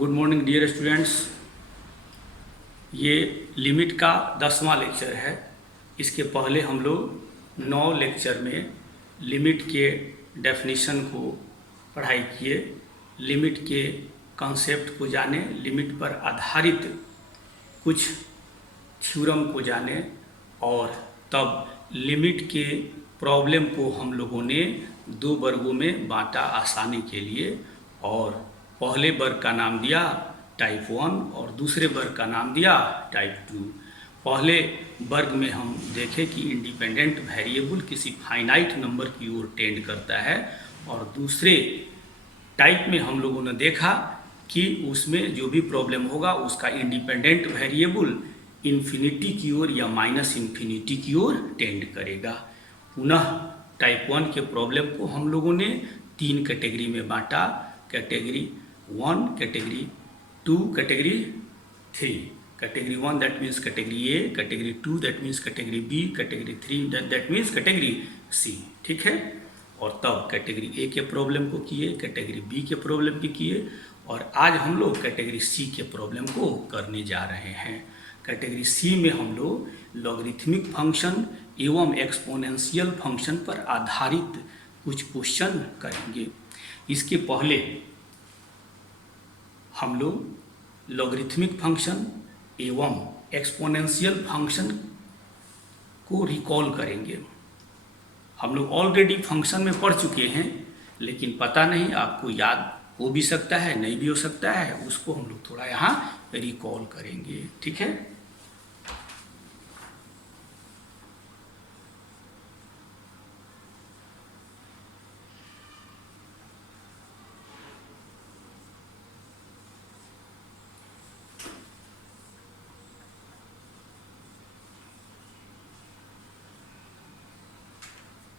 Good morning dear students. ये limit का 10वां लेक्चर है। इसके पहले हम लोग 9 लेक्चर में लिमिट के डेफिनेशन को पढ़ाई किए, लिमिट के कॉन्सेप्ट को जाने, लिमिट पर आधारित कुछ थ्योरम को जाने और तब लिमिट के प्रॉब्लम को हम लोगों ने 2 वर्गों में बांटा आसानी के लिए। और पहले वर्ग का नाम दिया टाइप 1 और दूसरे वर्ग का नाम दिया टाइप 2। पहले वर्ग में हम देखें कि इंडिपेंडेंट वेरिएबल किसी फाइनाइट नंबर की ओर टेंड करता है, और दूसरे टाइप में हम लोगों ने देखा कि उसमें जो भी प्रॉब्लम होगा उसका इंडिपेंडेंट वेरिएबल इन्फिनिटी की ओर या माइनस इन्फिनिटी की ओर टेंड करेगा। पुनः टाइप 1 के प्रॉब्लम को हम लोगों ने 3 कैटेगरी में बांटा, category 1, category 2, category 3। Category 1 that means category A, category 2 that means category B, category 3 that means category C. ठीक है। और तब कैटेगरी ए के प्रॉब्लम को किए, कैटेगरी बी के प्रॉब्लम भी किए, और आज हम लोग कैटेगरी सी के प्रॉब्लम को करने जा रहे हैं। कैटेगरी सी में हम लोग लॉगरिथमिक फंक्शन एवं एक्सपोनेंशियल फंक्शन पर आधारित कुछ क्वेश्चन करेंगे। इसके पहले हम लोग लॉगरिथमिक फंक्शन एवं एक्सपोनेंशियल फंक्शन को रिकॉल करेंगे। हम लोग ऑलरेडी फंक्शन में पढ़ चुके हैं, लेकिन पता नहीं आपको याद हो भी सकता है, नहीं भी हो सकता है, उसको हम लोग थोड़ा यहाँ रिकॉल करेंगे। ठीक है।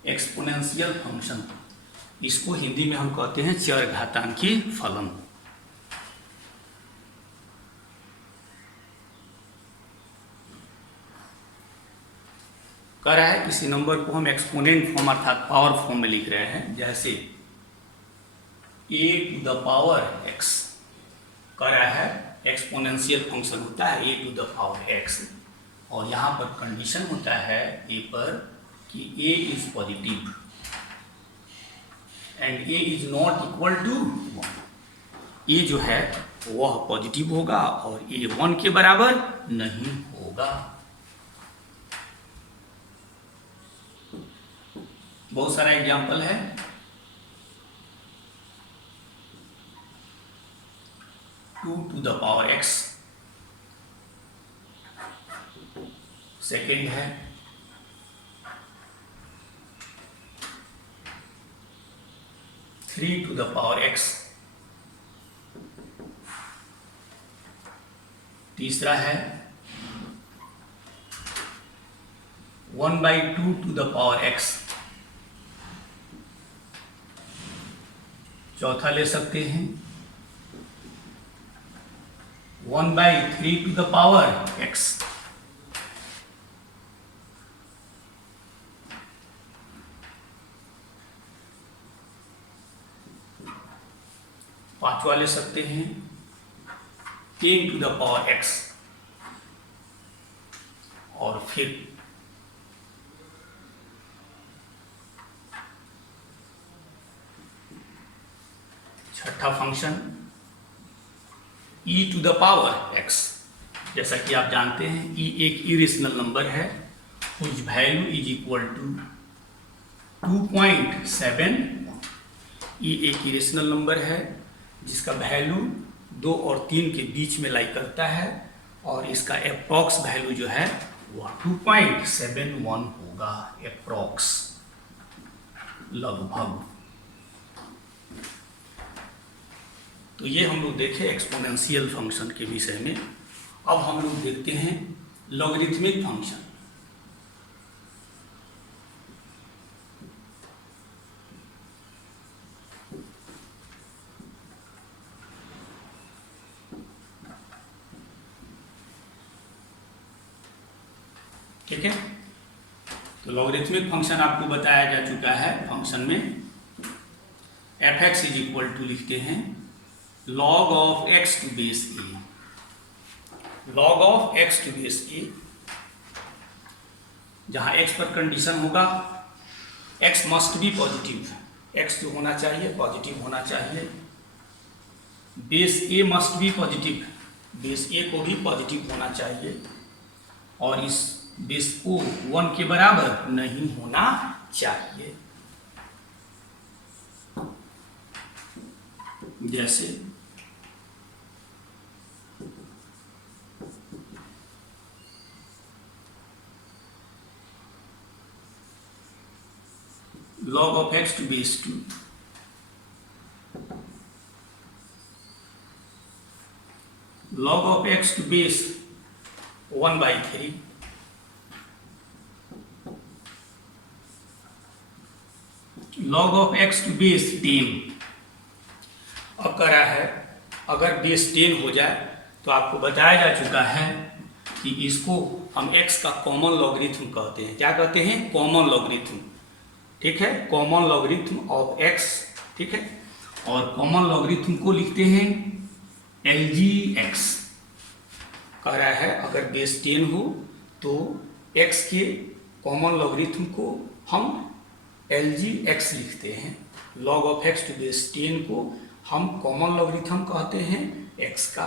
एक्सपोनेंशियल फंक्शन, इसको हिंदी में हम कहते हैं चरघातांकी फलन। कह रहा है किसी नंबर को हम एक्सपोनेंट फॉर्म अर्थात पावर फॉर्म में लिख रहे हैं, जैसे a to the power x। कह रहा है एक्सपोनेंशियल फंक्शन होता है a to the power x, और यहाँ पर कंडीशन होता है a पर कि a is positive and a is not equal to 1। a जो है वह पॉजिटिव होगा और a 1 के बराबर नहीं होगा। बहुत सारा एग्जाम्पल है। To the power x, second है 3 टू द पावर x, तीसरा है 1/2 टू द पावर x, चौथा ले सकते हैं 1/3 टू द पावर x, पांचवा ले सकते हैं 10 टू द पावर x, और फिर छठा function e to the power x। जैसा कि आप जानते हैं e एक इरेशनल नंबर है, which value is equal to 2.7। e एक इरेशनल नंबर है जिसका वैल्यू 2 और 3 के बीच में लाई करता है, और इसका अप्रॉक्स वैल्यू जो है वह 2.71 होगा, अप्रॉक्स, लगभग। तो ये हम लोग देखे एक्सपोनेंशियल फंक्शन के विषय में। अब हम लोग देखते हैं लॉगरिथमिक फंक्शन। ठीक है। तो लॉगरिथमिक फंक्शन आपको बताया जा चुका है। फंक्शन में f(x) इज इक्वल टू लिखते हैं log of x to base a, log of x to base a, जहां x पर कंडीशन होगा x must be positive, x जो होना चाहिए पॉजिटिव होना चाहिए, base a must be positive, base a को भी पॉजिटिव होना चाहिए, और इस बेस को 1 के बराबर नहीं होना चाहिए। जैसे log of x to base 2, log of x to base 1/3, log of x to base 10। अब करा है अगर बेस 10 हो जाए तो आपको बताया जा चुका है कि इसको हम x का कॉमन लॉगरिथम कहते हैं। क्या कहते हैं? Common logarithm. ठीक है, कॉमन लॉगरिथम ऑफ x। ठीक है, और कॉमन लॉगरिथम को लिखते हैं LGX। कह रहा है अगर बेस 10 हो तो x के कॉमन लॉगरिथम को हम LGX लिखते हैं। log of x to base 10 को हम कॉमन लॉगरिथम कहते हैं x का।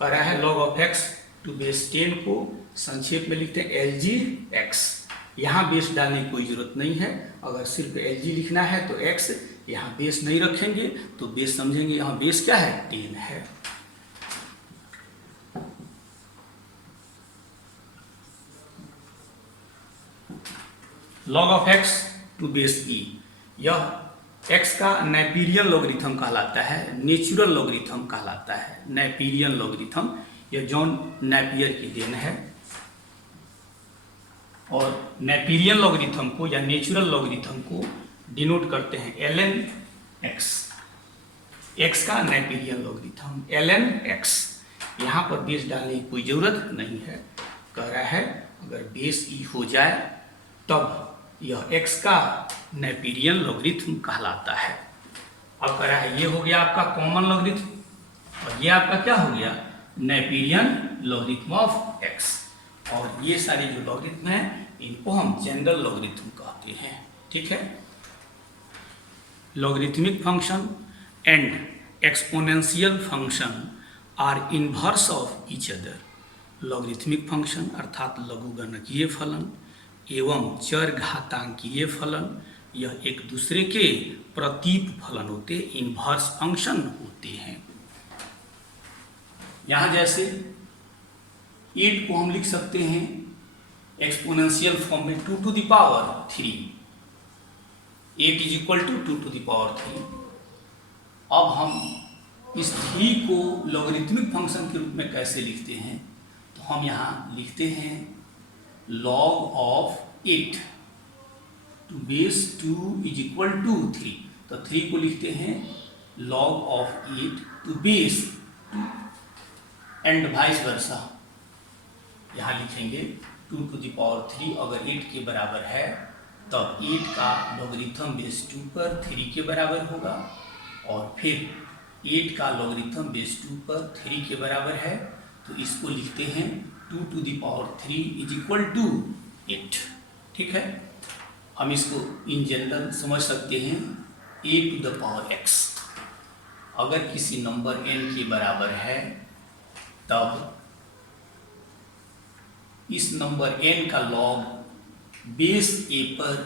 कह रहा है log of x to base 10 को संक्षेप में लिखते हैं LGX। यहाँ बेस डालने की कोई जरूरत नहीं है, अगर सिर्फ LG लिखना है तो x, यहाँ बेस नहीं रखेंगे तो बेस समझेंगे यहाँ बेस क्या है? 10 है। log of x to base e, यह x का नेपियरियन लॉगरिथम कहलाता है, नेचुरल लॉगरिथम कहलाता है, नेपियरियन लॉगरिथम। यह जॉन नेपियर की देन है। और नेपियरियन लॉगरिथम को या नेचुरल लॉगरिथम को डिनोट करते हैं ln x, x का नेपियरियन लॉगरिथम ln x। यहाँ पर बेस डालने की कोई जरूरत नहीं है। कह रहा है अगर बेस e हो जाए तब यह x का नेपियरियन लॉगरिथम कहलाता है। अब कह रहा है ये हो गया आपका कॉमन लॉगरिथम, और ये आपका क्या हो गया? नेपियरियन लॉगरिथम ऑफ x। और ये सारे जो लॉगरिथम हैं इनको हम जनरल लॉगरिथम कहते हैं। ठीक है, logarithmic function and exponential function are inverse of each other. Logarithmic function अर्थात लघुगणकीय फलन एवं चर घातांकीय फलन यह एक दूसरे के प्रतीप फलन होते, इनवर्स फंक्शन होते हैं। यहाँ जैसे 8 को हम लिख सकते हैं एक्सपोनेंशियल फॉर्म में 2 to the power 3, 8 is equal to 2 to the power 3। अब हम इस 3 को लॉगरिथमिक फंक्शन के रूप में कैसे लिखते हैं? तो हम यहाँ लिखते हैं log of 8 to base 2 is equal to 3। तो 3 को लिखते हैं log of 8 to base 2 and vice versa. यहाँ लिखेंगे 2 to the power 3 अगर 8 के बराबर है तब 8 का लॉगरिथम बेस 2 पर 3 के बराबर होगा, और फिर 8 का लॉगरिथम बेस 2 पर 3 के बराबर है तो इसको लिखते हैं 2 to the power 3 is equal to 8। ठीक है, हम इसको इन जनरल समझ सकते हैं a to the power x। अगर किसी नंबर n के बराबर है तब इस नंबर n का लॉग बेस a पर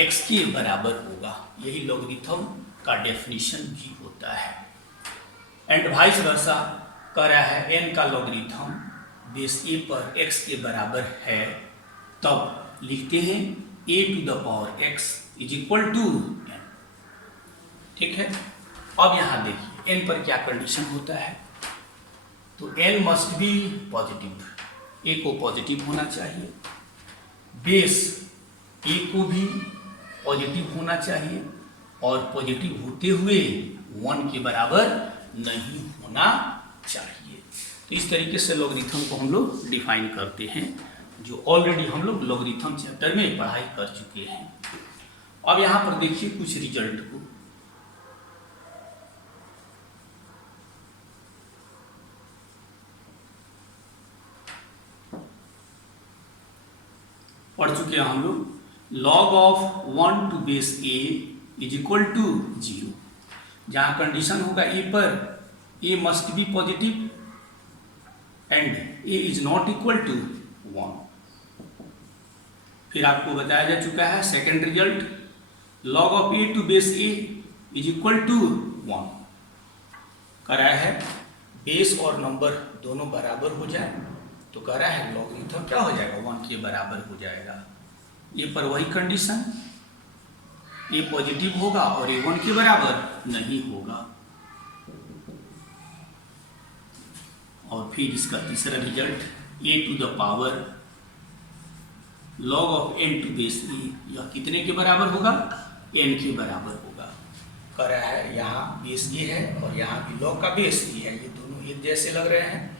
x के बराबर होगा। यही लॉगरिथम का डेफिनेशन भी होता है। एंड वाइस वर्सा कह रहा है n का लॉगरिथम बेस a पर x के बराबर है तब लिखते हैं a to the power x is equal to n। ठीक है, अब यहाँ देखिए n पर क्या कंडीशन होता है। तो n must be positive, a को पॉजिटिव होना चाहिए, बेस a को भी पॉजिटिव होना चाहिए, और पॉजिटिव होते हुए 1 के बराबर नहीं होना चाहिए। तो इस तरीके से लॉगरिथम को हम लोग डिफाइन करते हैं, जो ऑलरेडी हम लोग लॉगरिथम चैप्टर में पढ़ाई कर चुके हैं। अब यहाँ पर देखिए कुछ रिजल्ट को। पढ़ चुके हैं हम लोग। log of 1 to base a is equal to 0। जहाँ कंडीशन होगा a पर a must be positive and a is not equal to 1। फिर आपको बताया जा चुका है second result, log of a to base a is equal to 1 कराया है। बेस और नंबर दोनों बराबर हो जाए तो कह रहा है लॉगरिथम क्या हो जाएगा, 1 के बराबर हो जाएगा। ये पर वही कंडीशन, ये पॉजिटिव होगा और ये 1 के बराबर नहीं होगा। और फिर इसका तीसरा result, a to the power log of n to base a, यह कितने के बराबर होगा, n के बराबर होगा। कह रहा है यहाँ बेस a है और यहाँ भी log का बेस a है, ये दोनों एक जैसे लग रहे हैं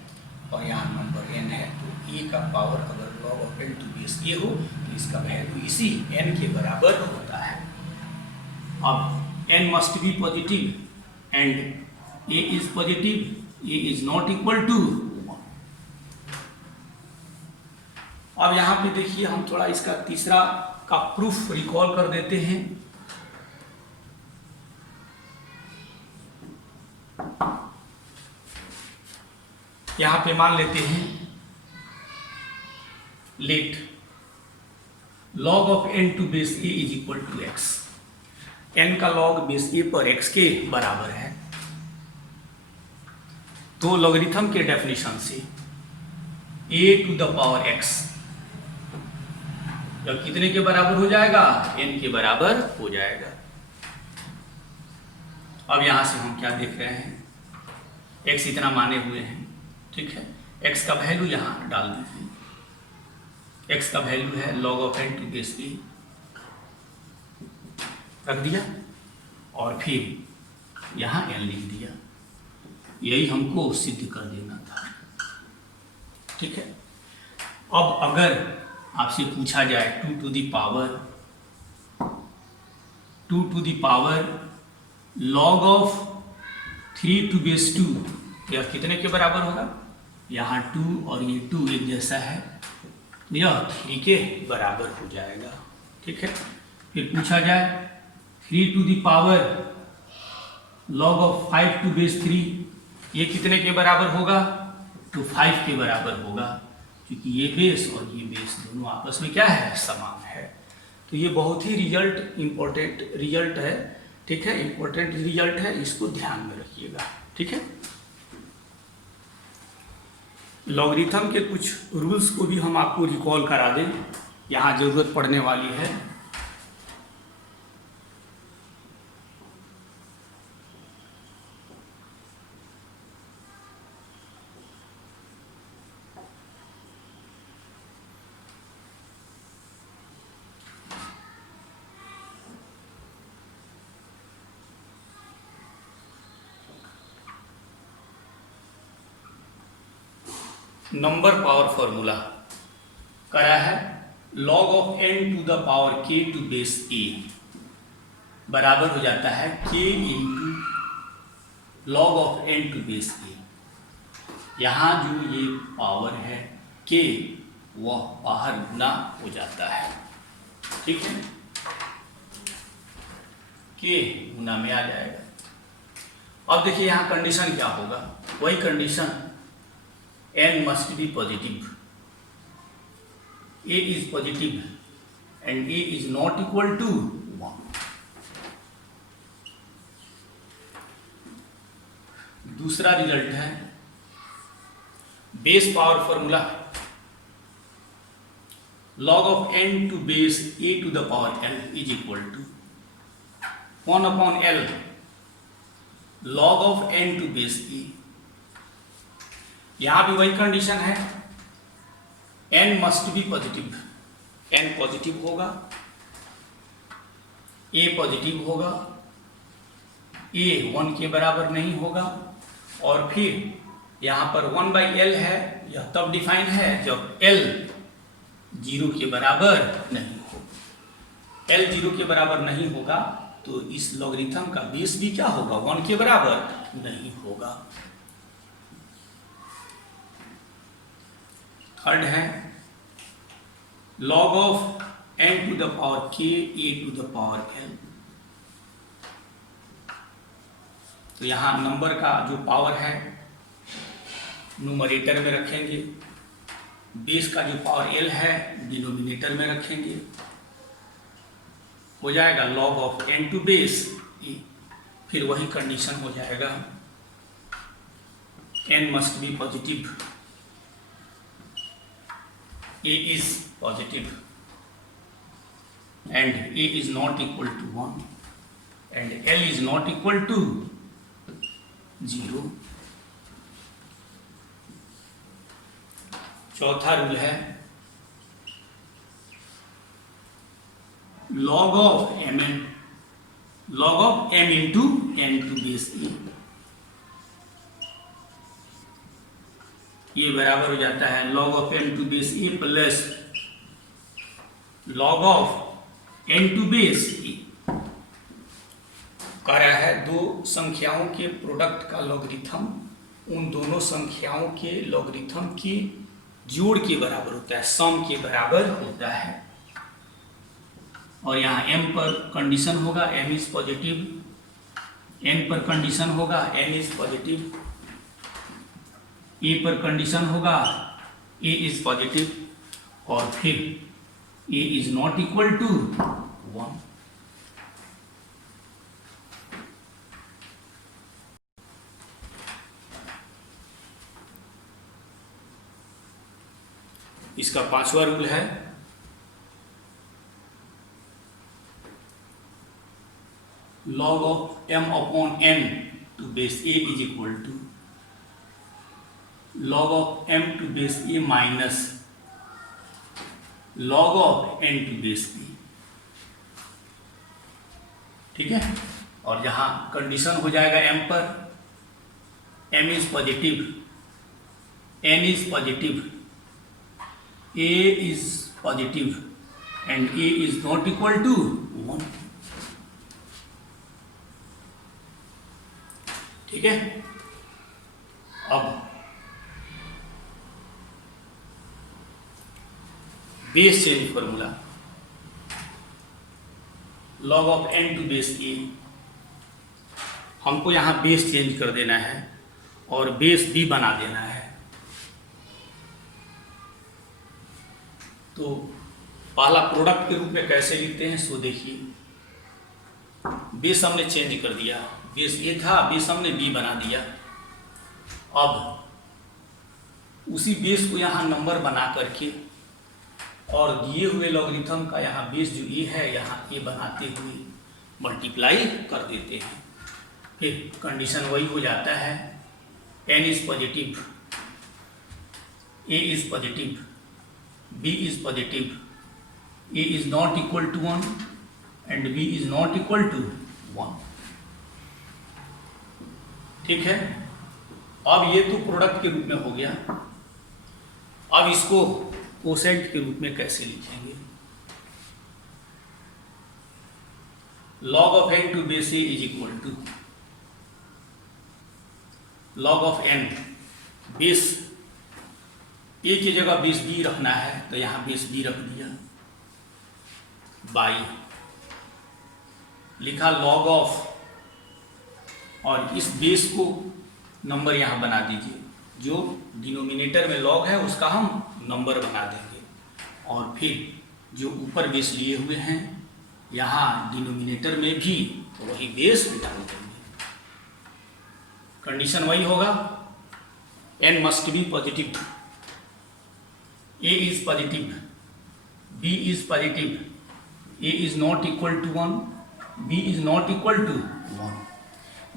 और यहाँ नंबर n है, तो a का पावर अगर log of n to base a हो तो इसका वैल्यू इसी n के बराबर होता है। अब n must be positive and a is positive, a is not equal to 1। अब यहाँ पे देखिए हम थोड़ा इसका तीसरा का प्रूफ रिकॉल कर देते हैं। यहाँ पे मान लेते हैं let log of n to base a is equal to x। n का log बेस a पर x के बराबर है, तो लॉगरिथम के डेफिनेशन से a to the power x जब कितने के बराबर हो जाएगा, n के बराबर हो जाएगा। अब यहां से हम क्या देख रहे हैं, x इतना माने हुए हैं, ठीक है। x का वैल्यू यहाँ डाल दीजिए, x का वैल्यू है log of n to base a, रख दिया और फिर यहाँ n लिख दिया। यही हमको सिद्ध कर देना था, ठीक है। अब अगर आपसे पूछा जाए 2 to the power log of 3 to base 2, यह कितने के बराबर होगा, यहाँ 2 और ये 2 एक जैसा है, यह 3 के बराबर हो जाएगा, ठीक है। फिर पूछा जाए 3 to the power log of 5 to base 3, ये कितने के बराबर होगा, तो 5 के बराबर होगा, क्योंकि ये बेस और ये बेस दोनों आपस में क्या है, समान है। तो ये बहुत ही इम्पोर्टेंट रिजल्ट है, ठीक है, इम्पोर्टेंट रिजल्ट है, इसको ध्यान में रखिएगा, ठीक है। लॉगरिथम के कुछ रूल्स को भी हम आपको रिकॉल करा दें, यहाँ ज़रूरत पड़ने वाली है। नंबर पावर फॉर्मूला करा है log of n to the power k to base a बराबर हो जाता है k into log of n to base a। यहाँ जो ये पावर है k, वह बाहर गुना हो जाता है, ठीक है, k गुना में आ जाएगा। अब देखिए यहाँ कंडीशन क्या होगा, वही condition, n must be positive, a is positive and a is not equal to 1। दूसरा रिजल्ट है base power formula log of n to base a to the power l is equal to 1 upon l log of n to base a। यहां भी वही condition है, n must be positive, n positive होगा, a positive होगा, a 1 के बराबर नहीं होगा, और फिर यहाँ पर 1/l है, यह तब डिफाइन है जब l 0 के बराबर नहीं हो। l 0 के बराबर नहीं होगा तो इस लॉगरिथम का बेस भी क्या होगा, 1 के बराबर नहीं होगा। थर्ड है log of n to the power k a to the power n। तो यहाँ नंबर का जो पावर है न्यूमरेटर में रखेंगे, बेस का जो पावर l है डिनोमिनेटर में रखेंगे, हो जाएगा log of n to base a। फिर वही कंडीशन हो जाएगा, n must be positive, a is positive and a is not equal to 1 and l is not equal to 0। चौथा रूल है log of m into n to base a, ये बराबर हो जाता है log of m to base a plus log of n to base a। कह रहा है दो संख्याओं के प्रोडक्ट का लॉगरिथम उन दोनों संख्याओं के लॉगरिथम के जोड़ के बराबर होता है, सम के बराबर होता है। और यहाँ m पर कंडीशन होगा m इज पॉजिटिव, n पर कंडीशन होगा n इज पॉजिटिव, a पर कंडीशन होगा a इज पॉजिटिव और फिर a is not equal to 1। इसका पांचवा रूल है log of m upon n to base a is equal to log of m to base a minus log of n to base a। ठीक है, और जहां condition हो जाएगा m पर m is positive, n is positive, a is positive and a is not equal to 1। ठीक है, अब base change formula log of n to base a, हमको यहां बेस चेंज कर देना है और बेस b बना देना है। तो पहला प्रोडक्ट के रूप में कैसे लिखते हैं सो देखिए, बेस हमने चेंज कर दिया, बेस ए था बेस हमने बी बना दिया। अब उसी बेस को यहाँ नंबर बना करके और दिए हुए लॉगरिथम का यहाँ बेस जो ए है यहाँ ए बनाते हुए मल्टीप्लाई कर देते हैं। फिर कंडीशन वही हो जाता है n is positive, a is positive, b is positive, a is not equal to 1 and b is not equal to 1। ठीक है, अब ये तो प्रोडक्ट के रूप में हो गया। अब इसको कोसेंट के रूप में कैसे लिखेंगे? log of n to base a is equal to log of n, base A की जगह बेस बी रखना है तो यहाँ बेस बी रख दिया, बाई लिखा log ऑफ, और इस बेस को नंबर यहाँ बना दीजिए, जो डिनोमिनेटर में log है उसका हम नंबर बना देंगे और फिर जो ऊपर बेस लिए हुए हैं यहाँ डिनोमिनेटर में भी तो वही बेस डाल देंगे। कंडीशन वही होगा n must be positive, a is positive, b is positive, a is not equal to 1, b is not equal to 1।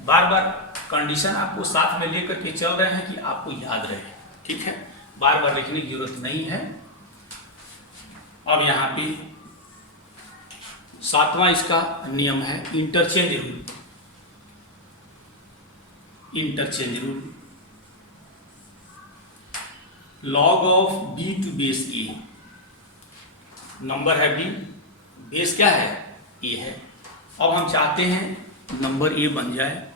Bar bar condition आपको साथ में लेकर के चल रहे हैं कि आपको याद रहे, ठीक है, बार बार लिखने की जरूरत नहीं है। अब यहाँ पे सातवां इसका नियम है interchange rule. Interchange rule log of b to base a, number है b, बेस क्या है a है। अब हम चाहते हैं नंबर a बन जाए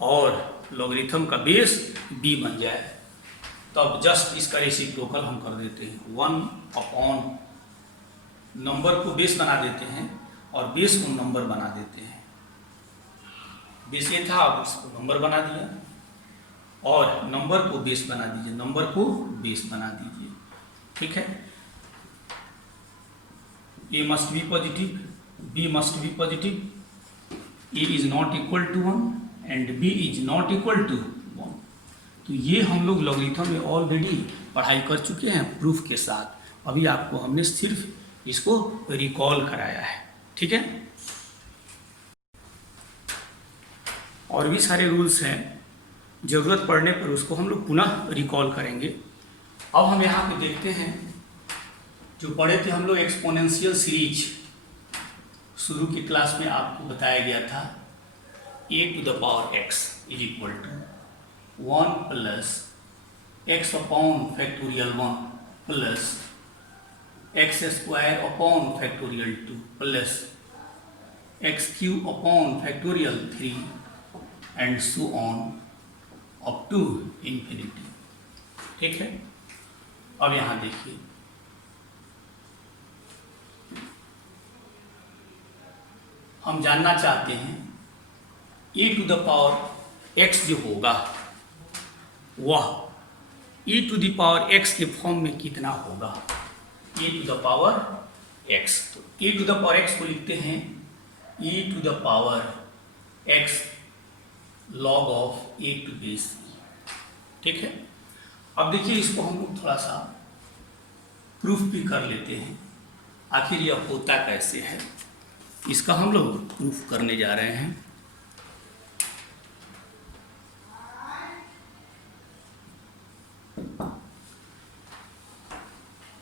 और लॉगरिथम का बेस b बन जाए, तो अब जस्ट इसका रेसिप्रोकल हम कर देते हैं 1 अपॉन नंबर को बेस बना देते हैं और बेस को नंबर बना देते हैं। बेस ये था, आप उसको नंबर बना दिया और नंबर को बेस बना दीजिए, नंबर को बेस बना दीजिए। ठीक है, A must be positive, B must be positive, A is not equal to 1 and B is not equal to 1। तो ये हम लोग लॉगरिथम में ऑलरेडी पढ़ाई कर चुके हैं प्रूफ के साथ। अभी आपको हमने सिर्फ इसको रिकॉल कराया है। ठीक है, और भी सारे रूल्स हैं, ज़रूरत पड़ने पर उसको हम लोग पुनः रिकॉल करेंगे। अब हम यहाँ पे देखते हैं, जो पढ़े थे हम लोग एक्सपोनेंशियल सीरीज, शुरू की क्लास में आपको बताया गया था a to the power x is equal to 1 plus x upon factorial 1 plus x square upon factorial 2 plus x cube upon factorial 3 and so on up to infinity. ठीक है, अब यहाँ देखिए, हम जानना चाहते हैं e to the power x जो होगा वह e to the power x के फॉर्म में कितना होगा, e to the power x। तो e to the power x को लिखते हैं e to the power x log of a to base e। ठीक है, अब देखिए इसको हम लोग थोड़ा सा प्रूफ भी कर लेते हैं, आखिर यह होता कैसे है, इसका हम लोग प्रूफ करने जा रहे हैं।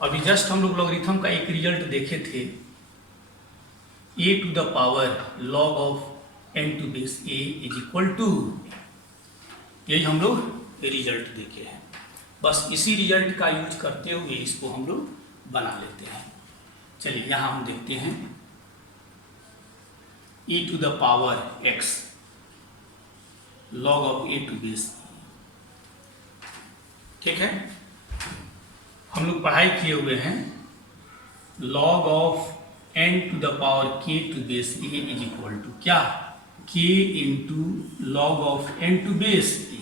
अभी जस्ट हम लोग लॉगरिथम का एक रिजल्ट देखे थे, a to the power log of n to base a is equal to, यही हम लोग रिजल्ट देखे हैं। बस इसी रिजल्ट का यूज करते हुए इसको हम लोग बना लेते हैं। चलिए यहाँ हम देखते हैं e to the power x log of a to base. ठीक है, हम लोग पढ़ाई किए हुए हैं log of n to the power k to base a is equal to क्या, k into log of n to base a।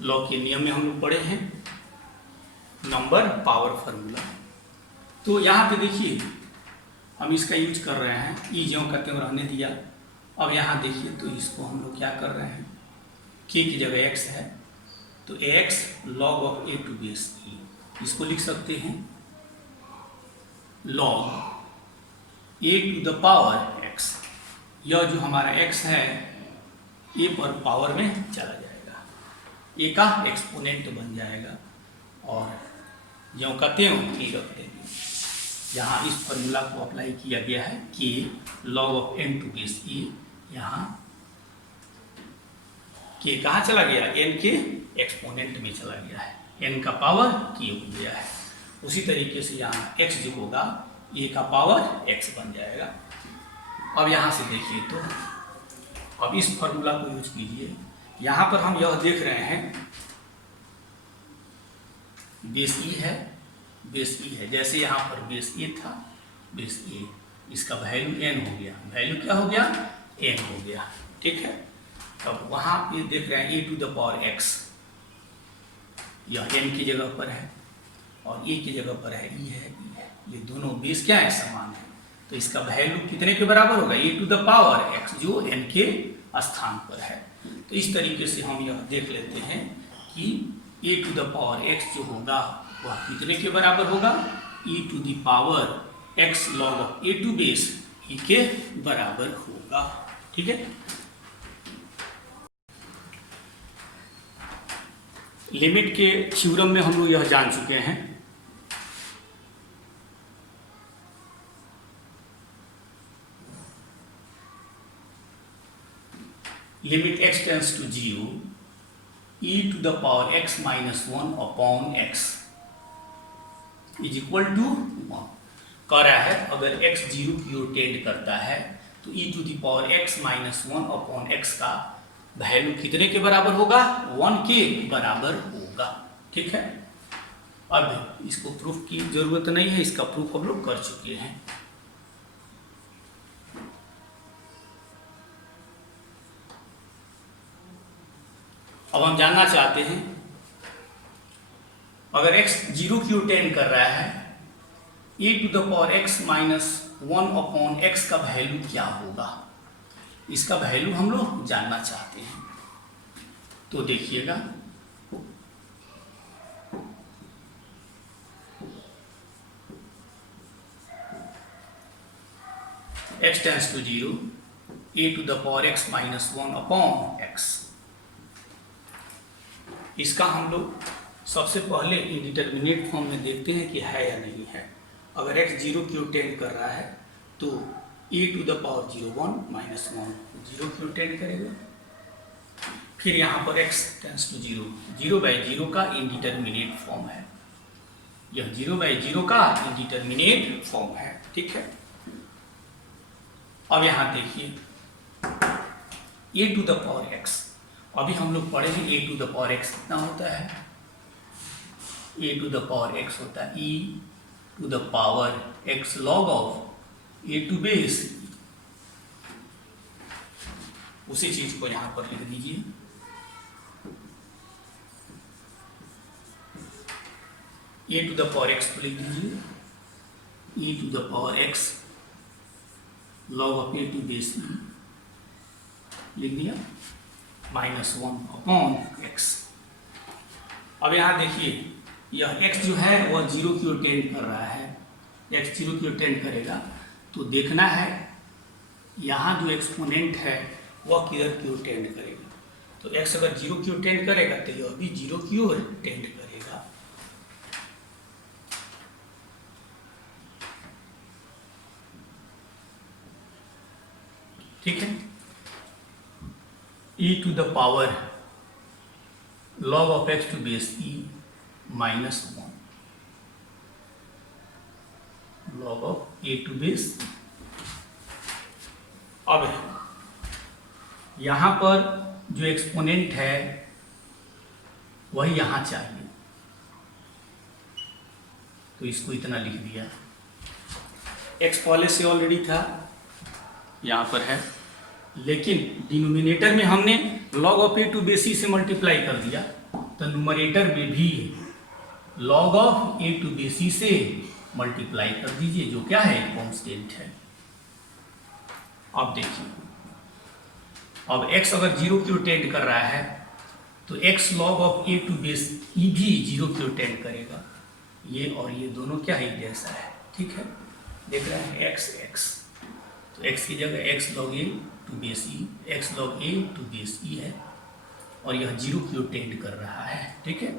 Log के नियम में हम लोग पढ़े हैं, नंबर पावर फार्मूला। तो यहाँ पे देखिए हम इसका यूज कर रहे हैं, ई ज्यों का त्यों रहने दिया। अब यहाँ देखिए तो इसको हम लोग क्या कर रहे हैं, k की जगह x है तो x log of a to base e, इसको लिख सकते हैं log a to the power x। यह जो हमारा x है a पर पावर में चला जाएगा, a का एक्सपोनेंट बन जाएगा और ज्यों का त्यों k रख देंगे। यहाँ इस फॉर्मूला को अप्लाई किया गया है कि log of n to base e, यहाँ k कहाँ चला गया, n के एक्सपोनेंट में चला गया है, n का पावर k हो गया है। उसी तरीके से यहाँ x जो होगा a का पावर x बन जाएगा। अब यहाँ से देखिए तो अब इस फॉर्मूला को यूज कीजिए। यहाँ पर हम यह देख रहे हैं बेस e है, बेस e है, जैसे यहाँ पर बेस a था, बेस a, इसका वैल्यू n हो गया, वैल्यू क्या हो गया, n हो गया। ठीक है, अब वहाँ पे देख रहे हैं a to the power x, यह n की जगह पर है और a की जगह पर है e है, ये दोनों बेस क्या है, समान है। तो इसका वैल्यू कितने के बराबर होगा, a to the power x जो n के स्थान पर है। तो इस तरीके से हम यह देख लेते हैं कि a to the power x जो होगा वह कितने के बराबर होगा, e to the power x log of a to base e के बराबर होगा। ठीक है, लिमिट के थ्योरम में हम लोग यह जान चुके हैं। Limit x tends to 0 e to the power x minus 1 upon x is equal to 1। कह रहा है अगर x 0 की ओर टेंड करता है तो e to the power x minus 1 upon x का वैल्यू कितने के बराबर होगा, 1 के बराबर होगा। ठीक है, अब इसको प्रूफ की जरूरत नहीं है, इसका प्रूफ हम लोग कर चुके हैं। अब हम जानना चाहते हैं अगर x 0 की ओर टेंड कर रहा है, e⁻x - 1/x का वैल्यू क्या होगा, इसका वैल्यू हम लोग जानना चाहते हैं। तो देखिएगा, x tends to 0, e⁻x - 1/x। इसका हम लोग सबसे पहले इंडिटरमिनेट फॉर्म में देखते हैं कि है या नहीं है। अगर x 0 की ओर टेंड कर रहा है तो e⁻01 - 1 0 की ओर टेंड करेगा। फिर यहाँ पर x टेंड्स टू 0, 0/0 का इंडिटरमिनेट फॉर्म है, यह 0/0 का इंडिटरमिनेट फॉर्म है, ठीक है। अब यहाँ देखिए e⁻x, अभी हम लोग पढ़े हैं e⁻x कितना होता है, e⁻x होता है e⁻x log of a to base। उसी चीज को यहां पर लिख दीजिए, e⁻x को लिख दीजिए e⁻x log of a to base e, लिख दिया, -1/x। अब यहाँ देखिए यह x जो है वह 0 की ओर टेंड कर रहा है, x 0 की ओर टेंड करेगा तो देखना है यहाँ जो एक्सपोनेंट है वह किधर की ओर टेंड करेगा। तो x अगर 0 की ओर टेंड करेगा तो यह भी 0 की ओर टेंड करेगा। ठीक है, e⁻ log of x to base e -1 log of a to base e। अब यहां पर जो एक्सपोनेंट है वही यहां चाहिए, तो इसको इतना लिख दिया। x पहले से ऑलरेडी था, यहां पर है, लेकिन डिनोमिनेटर में हमने log of a to base e से मल्टीप्लाई कर दिया, तो न्यूमरेटर में भी log of a to base e से मल्टीप्लाई कर दीजिए, जो क्या है, कांस्टेंट है। अब देखिए, अब x अगर 0 की ओर टेंड कर रहा है तो x log of a to base e भी 0 की ओर टेंड करेगा। ये और ये दोनों क्या है, जैसा है, ठीक है, देख रहे हैं x, तो x की जगह x log a to base e, x log a to base e है, और यह 0 की ओर टेंड कर रहा है, ठीक है।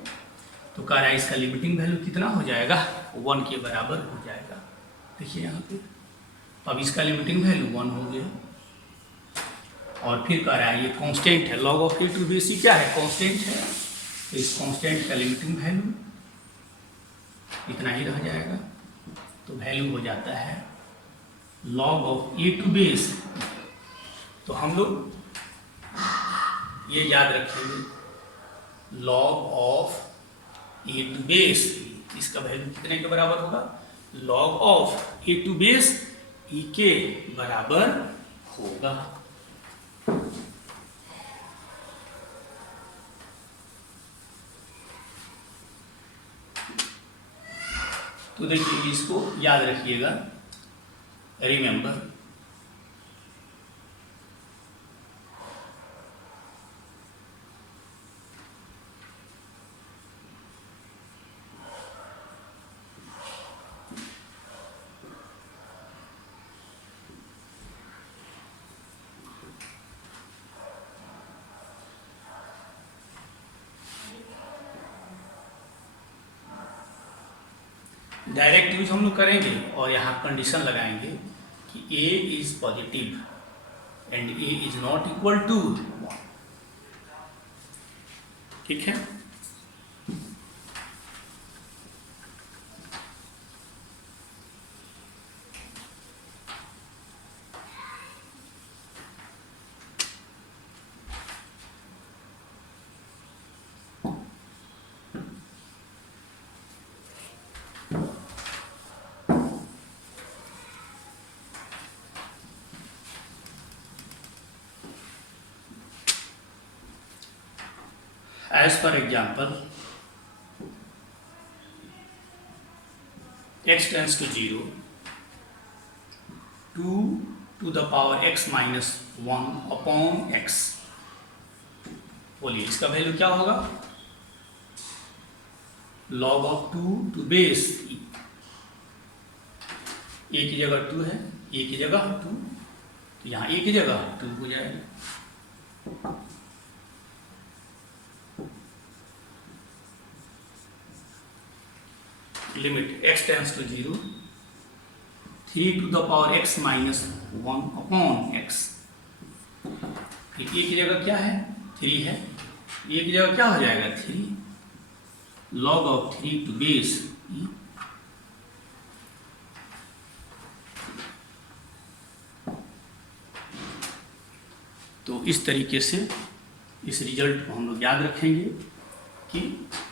तो कह रहा है इसका लिमिटिंग वैल्यू कितना हो जाएगा, 1 के बराबर हो जाएगा। देखिए यहाँ पे, अब इसका लिमिटिंग वैल्यू 1 हो गया, और फिर कह रहा है ये कांस्टेंट है, log of a to base e क्या है, कांस्टेंट है, तो इस कांस्टेंट का लिमिटिंग वैल्यू इतना ही रह जाएगा। तो वैल्यू हो जाता है log of a to base। तो हम लोग ये याद रखेंगे, log of a to base, इसका वैल्यू कितने के बराबर होगा, log of a to base e के बराबर होगा। तो देखिए इसको याद रखिएगा, रिमेंबर। डायरेक्ट यूज हम लोग करेंगे और यहाँ कंडीशन लगाएंगे कि a is positive and a is not equal to 1, ठीक है। As per example, x tends to 0, 2 to the power x minus 1 upon x। बोलिए इसका वैल्यू क्या होगा? log of 2 to base e। ए की जगह 2 है, ए की जगह 2, तो यहाँ ए की जगह 2 हो जाएगा। Limit x tends to 0, 3 to the power x minus 1 upon x। फिर ए की जगह क्या है? 3 है, ए की जगह क्या हो जाएगा? 3 log of 3 to base e। तो इस तरीके से इस रिजल्ट को हम लोग याद रखेंगे कि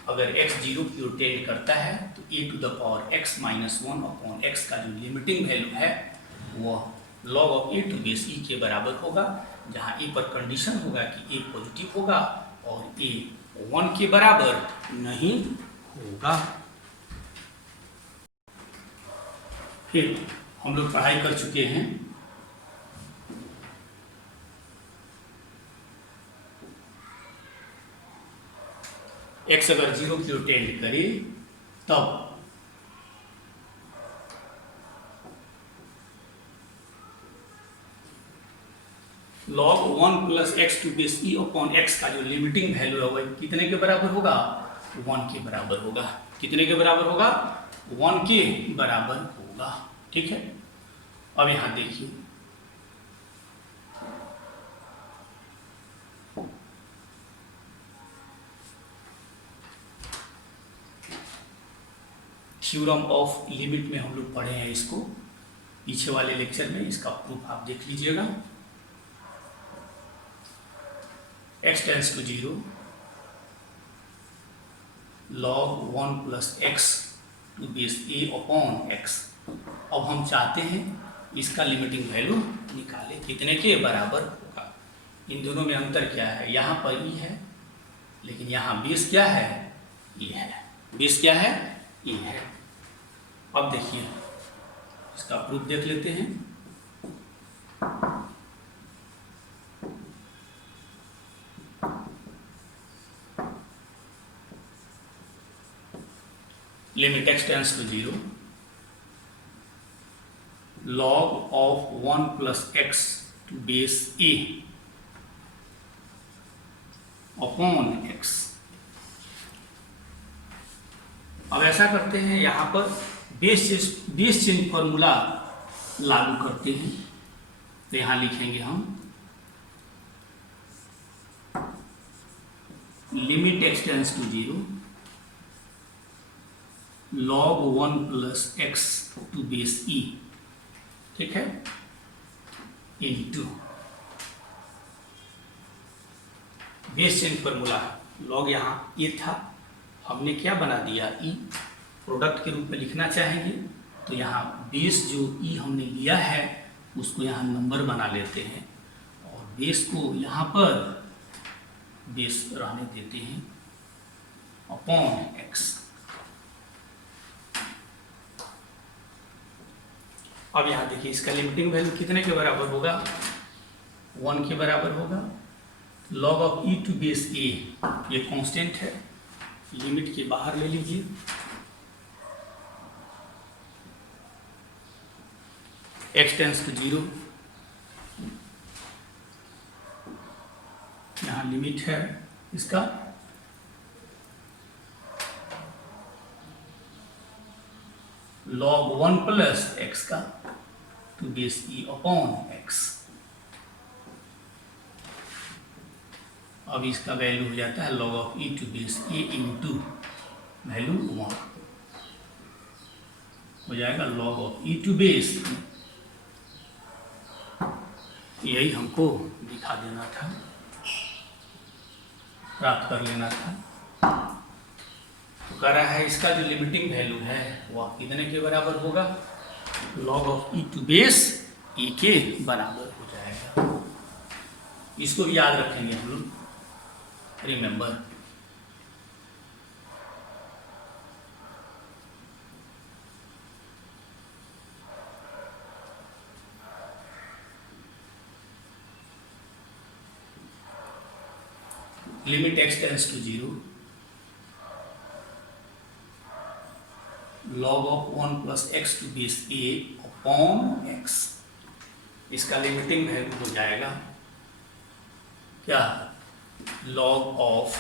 अगर x 0 की ओर टेंड करता है तो a to the power x minus 1 upon x का जो लिमिटिंग वैल्यू है वह log of a to base e के बराबर होगा, जहां a पर कंडीशन होगा कि a पॉजिटिव होगा और a 1 के बराबर नहीं होगा। फिर हम लोग पढ़ाई कर चुके हैं x अगर 0 की ओर टेंड करे तब log 1 plus x to base e upon x का जो लिमिटिंग वैल्यू है वह कितने के बराबर होगा? 1 के बराबर होगा। कितने के बराबर होगा? 1 के बराबर होगा। ठीक है, अब यहां देखिए थ्योरम ऑफ लिमिट में हम लोग पढ़े हैं इसको पीछे वाले लेक्चर में, इसका प्रूफ आप देख लीजिएगा। x tends to 0, log 1 plus x to base a upon x। अब हम चाहते हैं इसका लिमिटिंग वैल्यू निकालें, कितने के बराबर होगा। इन दोनों में अंतर क्या है? यहाँ पर e है लेकिन यहाँ बेस क्या है? e है। बेस क्या है? e है। अब देखिए इसका प्रूफ देख लेते हैं। Limit x tends to 0, log of 1 plus x to base a upon x। अब ऐसा करते हैं, यहां पर बेस चेंज फॉर्मूला लागू करते हैं, तो यहां लिखेंगे हम limit x tends to 0, log 1 plus x to base e। ठीक है, into base change formula log यहाँ a था, हमने क्या बना दिया? e। प्रोडक्ट के रूप में लिखना चाहेंगे तो यहाँ बेस जो e हमने लिया है उसको यहाँ नंबर बना लेते हैं और बेस को यहाँ पर बेस रहने देते हैं अपॉन x। अब यहाँ देखिए इसका लिमिटिंग वैल्यू कितने के बराबर होगा? 1 के बराबर होगा। log of e to base a ये कांस्टेंट है, लिमिट के बाहर ले लीजिए। x टेंस टू 0, यहाँ लिमिट है इसका, log 1 प्लस एक्स का to base e upon x। अब इसका वैल्यू हो जाता है log of e to base a into value 1 हो जाएगा log of e to base. यही हमको दिखा देना था, प्राप्त कर लेना था। कह रहा है इसका जो लिमिटिंग वैल्यू है वह कितने के बराबर होगा, log of e to base e के बराबर हो जाएगा। इसको भी याद रखेंगे हम लोग, remember. Limit x tends to 0, log of 1 plus x to base a upon x, इसका लिमिटिंग वैल्यू हो जाएगा क्या, log of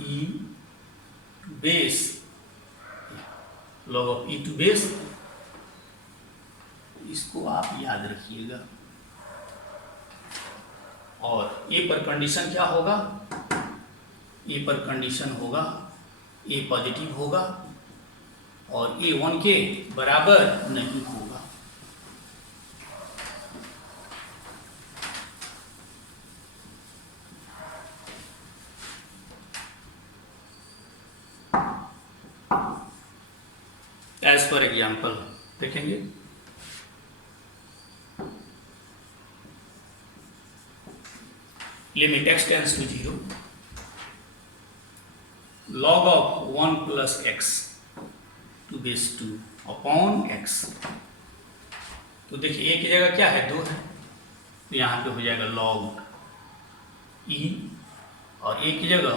e to base, log of e to base, इसको आप याद रखिएगा। और ए पर कंडीशन क्या होगा, ए पर कंडीशन होगा ए पॉजिटिव होगा और ए 1 के बराबर नहीं होगा। एज पर एग्जाम्पल देखेंगे, limit x tends to 0, log of 1 plus x to base 2 upon x। तो देखिए ए की जगह क्या है, 2 है, तो यहाँ पे हो जाएगा log e और ए की जगह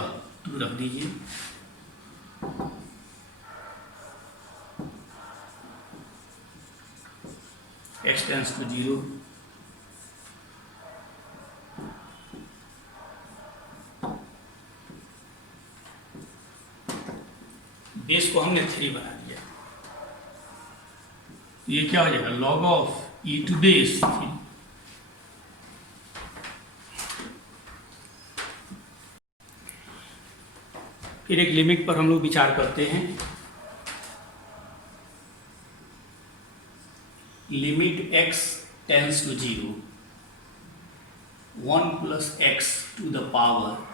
2 रख दीजिए। x टेंस टू 0, बेस को हमने 3 बना दिया, ये क्या हो जाएगा, log of e to base 3। फिर एक लिमिट पर हम लोग विचार करते हैं, limit x tends to 0, 1 plus x to the power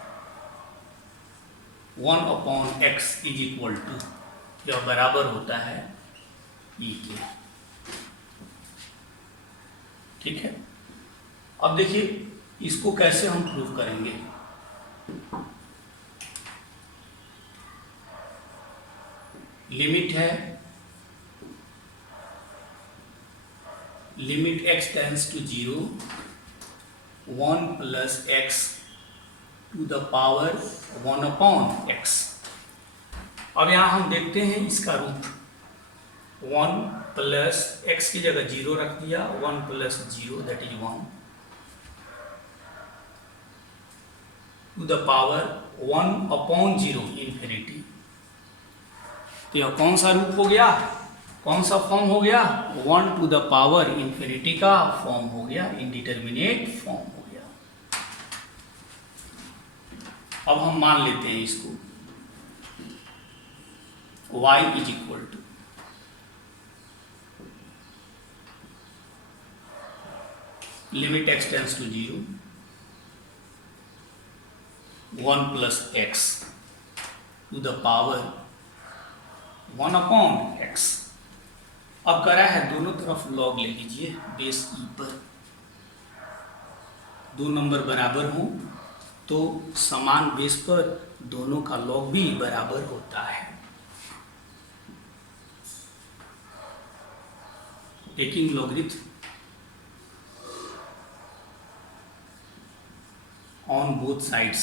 1 upon x is equal to, यह बराबर होता है e के। ठीक है, अब देखिए इसको कैसे हम प्रूव करेंगे। लिमिट है, limit x tends to 0, 1 plus x to the power 1 upon x. अब यहाँ हम देखते हैं इसका रूप, 1 प्लस एक्स की जगह 0 रख दिया, 1 plus 0 that is 1 to the power 1 upon 0 infinity. तो यह कौन सा रूप हो गया, कौन सा फॉर्म हो गया, 1 टू द पावर इन्फिनिटी का फॉर्म हो गया, इंडिटरमिनेट फॉर्म हो गया। अब हम मान लेते हैं इसको, y is equal to limit x tends to 0, 1 plus x to the power 1 upon x। अब करा है दोनों तरफ log ले लीजिए बेस e पर, दो नंबर बराबर हों तो समान बेस पर दोनों का log भी बराबर होता है। Taking logarithm on both sides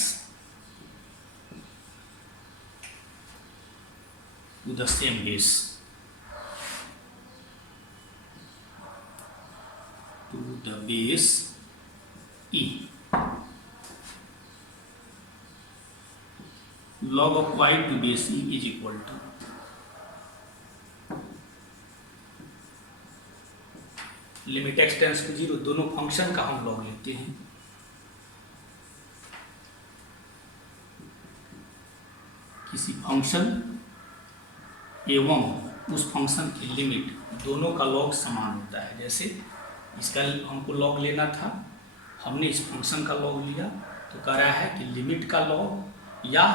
to the same base, to the base e, log of y to base e is equal to limit x tends to 0, दोनों फंक्शन का हम log लेते हैं, किसी फंक्शन एवं उस फंक्शन की लिमिट दोनों का लॉग समान होता है। जैसे इसका हमको लॉग लेना था, हमने इस फंक्शन का लॉग लिया, तो कह रहा है कि लिमिट का लॉग या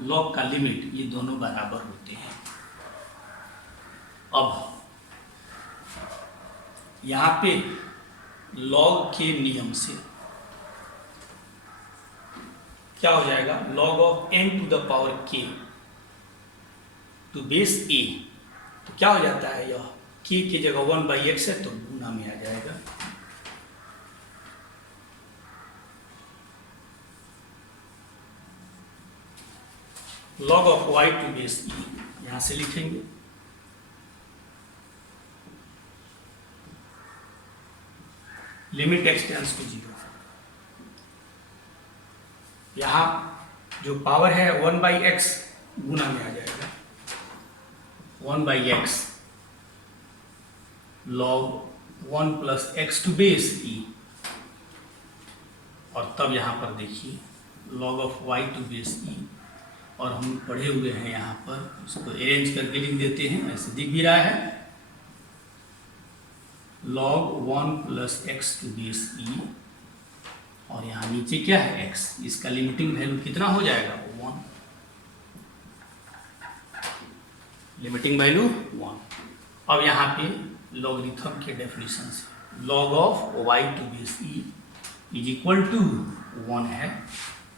लॉग का लिमिट, ये दोनों बराबर होते हैं। अब यहाँ पे लॉग के नियम से क्या हो जाएगा, log of n to the power k to base a, तो क्या हो जाता है, यह k की जगह 1/x है तो गुना में आ जाएगा। Log of y to base e यहां से लिखेंगे, लिमिट x टेंड्स टू 0। यहाँ जो पावर है 1/x गुना में आ जाएगा, 1/x log 1 plus x to base e, और तब यहाँ पर देखिए log of y to base e, और हम पढ़े हुए हैं यहाँ पर, इसको अरेंज करके लिख देते हैं, ऐसे दिख भी रहा है, log 1 plus x to base e, और यहाँ नीचे क्या है x, इसका लिमिटिंग वैल्यू कितना हो जाएगा 1, लिमिटिंग वैल्यू 1। अब यहाँ पे लॉगरिथम के डेफिनेशन से log of y to base e is equal to 1 है,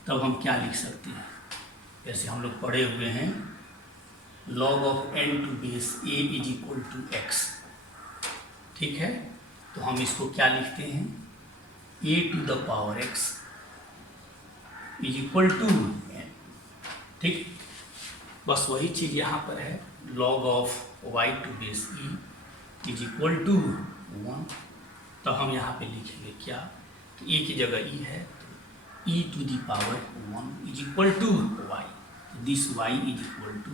तब हम क्या लिख सकते हैं, जैसे हम लोग पढ़े हुए हैं log of n to base a is equal to x, ठीक है, तो हम इसको क्या लिखते हैं, a to the power x is equal to n, ठीक, बस वही चीज यहाँ पर है, log of y to base e is equal to 1, तब हम यहाँ पे लिखेंगे क्या, तो a की जगह e है, तो e to the power 1 is equal to y, this y is equal to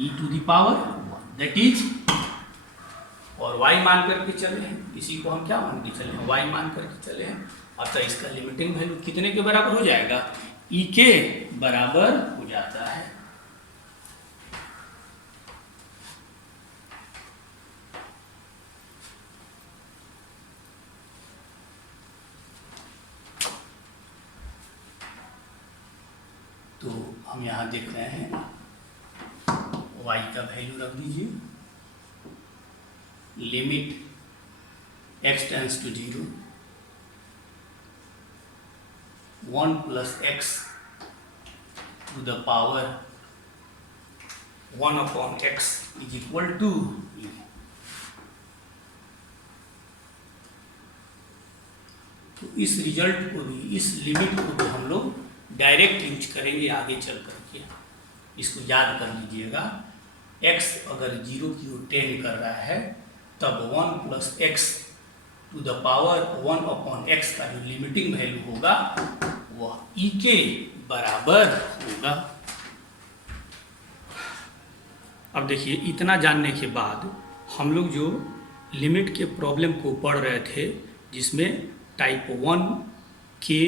e to the power 1, that is, और y मान करके चले हैं, इसी को हम क्या मान के चले हैं, y मान करके चले हैं, अतः इसका लिमिटिंग वैल्यू कितने के बराबर हो जाएगा, e के बराबर हो जाता है। तो हम यहाँ देख रहे हैं y का वैल्यू रख दीजिए, limit x tends to 0, 1 plus x to the power 1 upon x is equal to e। तो इस रिजल्ट को भी, इस लिमिट को भी हम लोग डायरेक्ट यूज करेंगे आगे चल करके, इसको याद कर लीजिएगा, x अगर 0 की ओर टेंड कर रहा है तब 1 plus x to the power 1 upon x का जो लिमिटिंग वैल्यू होगा वह e के बराबर होगा। अब देखिए, इतना जानने के बाद हम लोग जो लिमिट के प्रॉब्लम को पढ़ रहे थे, जिसमें टाइप 1 के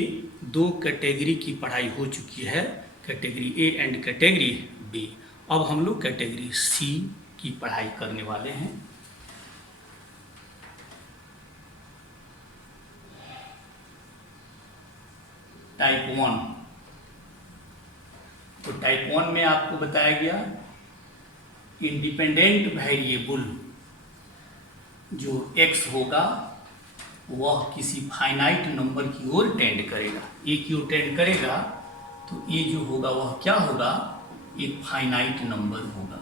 2 कैटेगरी की पढ़ाई हो चुकी है, category A and category B, अब हम लोग कैटेगरी सी की पढ़ाई करने वाले हैं। टाइप 1, तो टाइप 1 में आपको बताया गया इंडिपेंडेंट वेरिएबल जो x होगा वह किसी फाइनाइट नंबर की ओर टेंड करेगा, ए की ओर टेंड करेगा, तो ए जो होगा वह क्या होगा, एक फाइनाइट नंबर होगा,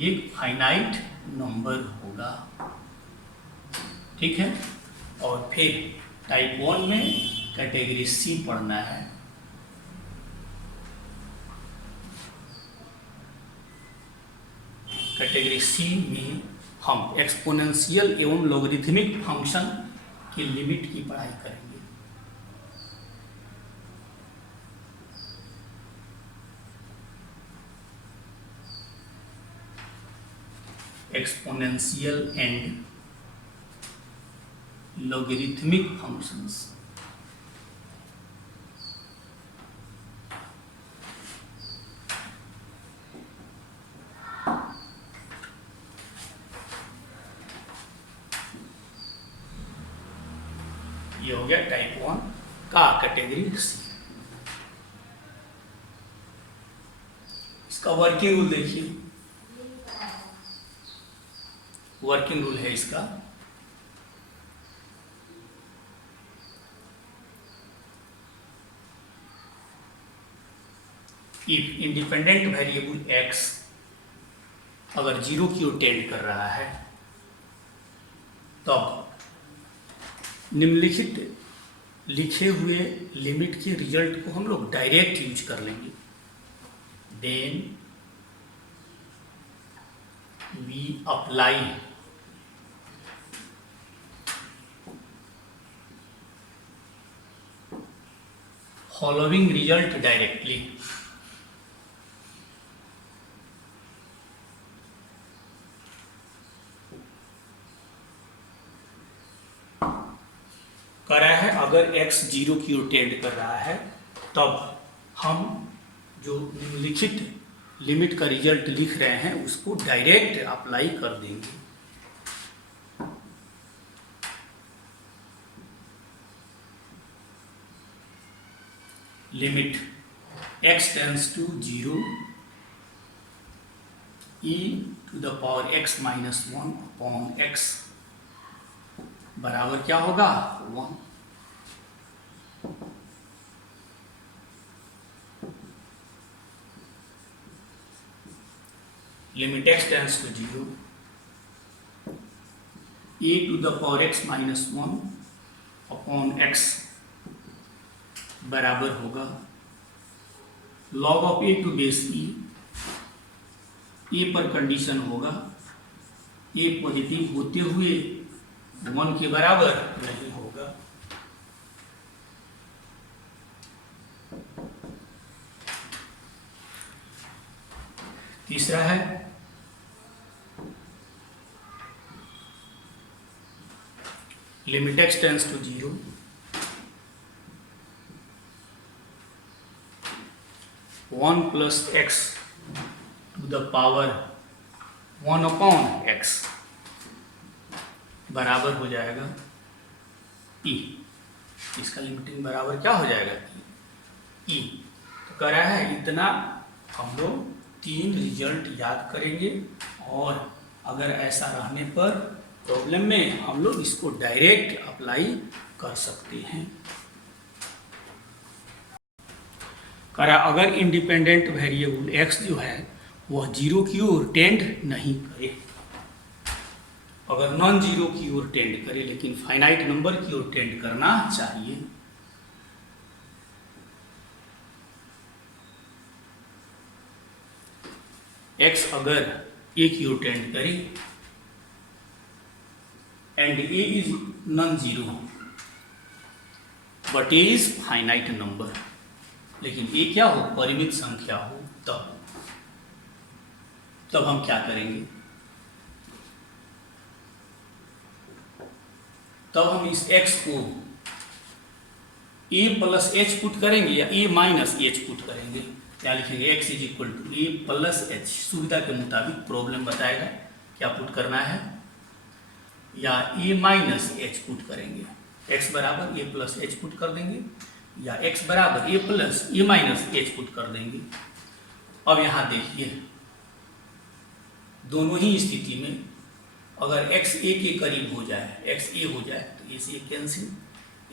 एक फाइनाइट नंबर होगा, ठीक है। और फिर टाइप 1 में कैटेगरी सी पढ़ना है, कैटेगरी सी में हम एक्सपोनेंशियल एवं लॉगरिथमिक फंक्शन की लिमिट की पढ़ाई करेंगे। एक्सपोनेंशियल एंड लॉगरिथमिक फंक्शंस, ये हो गया टाइप 1 का कैटेगरी सी। इसका वर्किंग रूल देखिए, वर्किंग रूल है इसका, इफ इंडिपेंडेंट वेरिएबल x अगर 0 की ओर टेंड कर रहा है तब निम्नलिखित लिखे हुए लिमिट के रिजल्ट को हम लोग डायरेक्ट यूज कर लेंगे। Then we apply following result directly. कर रहा है अगर x 0 की ओर टेंड कर रहा है तब हम जो निम्नलिखित लिमिट का रिजल्ट लिख रहे हैं उसको डायरेक्ट अप्लाई कर देंगे। Limit x tends to 0 e to the power x minus 1 upon x बराबर क्या होगा 1। Limit x tends to 0 e to the power x minus 1 upon x बराबर होगा log of a to base e। A पर condition होगा ए positive होते हुए 1 के बराबर नहीं होगा। तीसरा है limit x tends to 0 1 plus x to the power 1 upon x बराबर हो जाएगा e। इसका लिमिटिंग बराबर क्या हो जाएगा e। तो कह रहा है इतना हम लोग 3 रिजल्ट याद करेंगे और अगर ऐसा रहने पर प्रॉब्लम में हम लोग इसको डायरेक्ट अप्लाई कर सकते हैं। कह रहा अगर इंडिपेंडेंट वेरिएबल x जो है वह 0 की ओर टेंड नहीं करे, अगर नॉन जीरो की ओर टेंड करे लेकिन फाइनाइट नंबर की ओर टेंड करना चाहिए, x अगर a की ओर टेंड करे and a is non zero but a is finite number, लेकिन a क्या हो परिमित संख्या हो, तब हम क्या करेंगे, तब हम इस x को a प्लस एच पुट करेंगे या a माइनस एच पुट करेंगे। क्या लिखेंगे x is equal to a plus h, सुविधा के मुताबिक प्रॉब्लम बताएगा क्या पुट करना है, या a माइनस एच पुट करेंगे। x बराबर a प्लस एच पुट कर देंगे या x बराबर a plus a minus H put कर देंगे। अब यहाँ देखिए दोनों ही स्थिति में अगर x a के करीब हो जाए, x a हो जाए तो a से कैंसिल,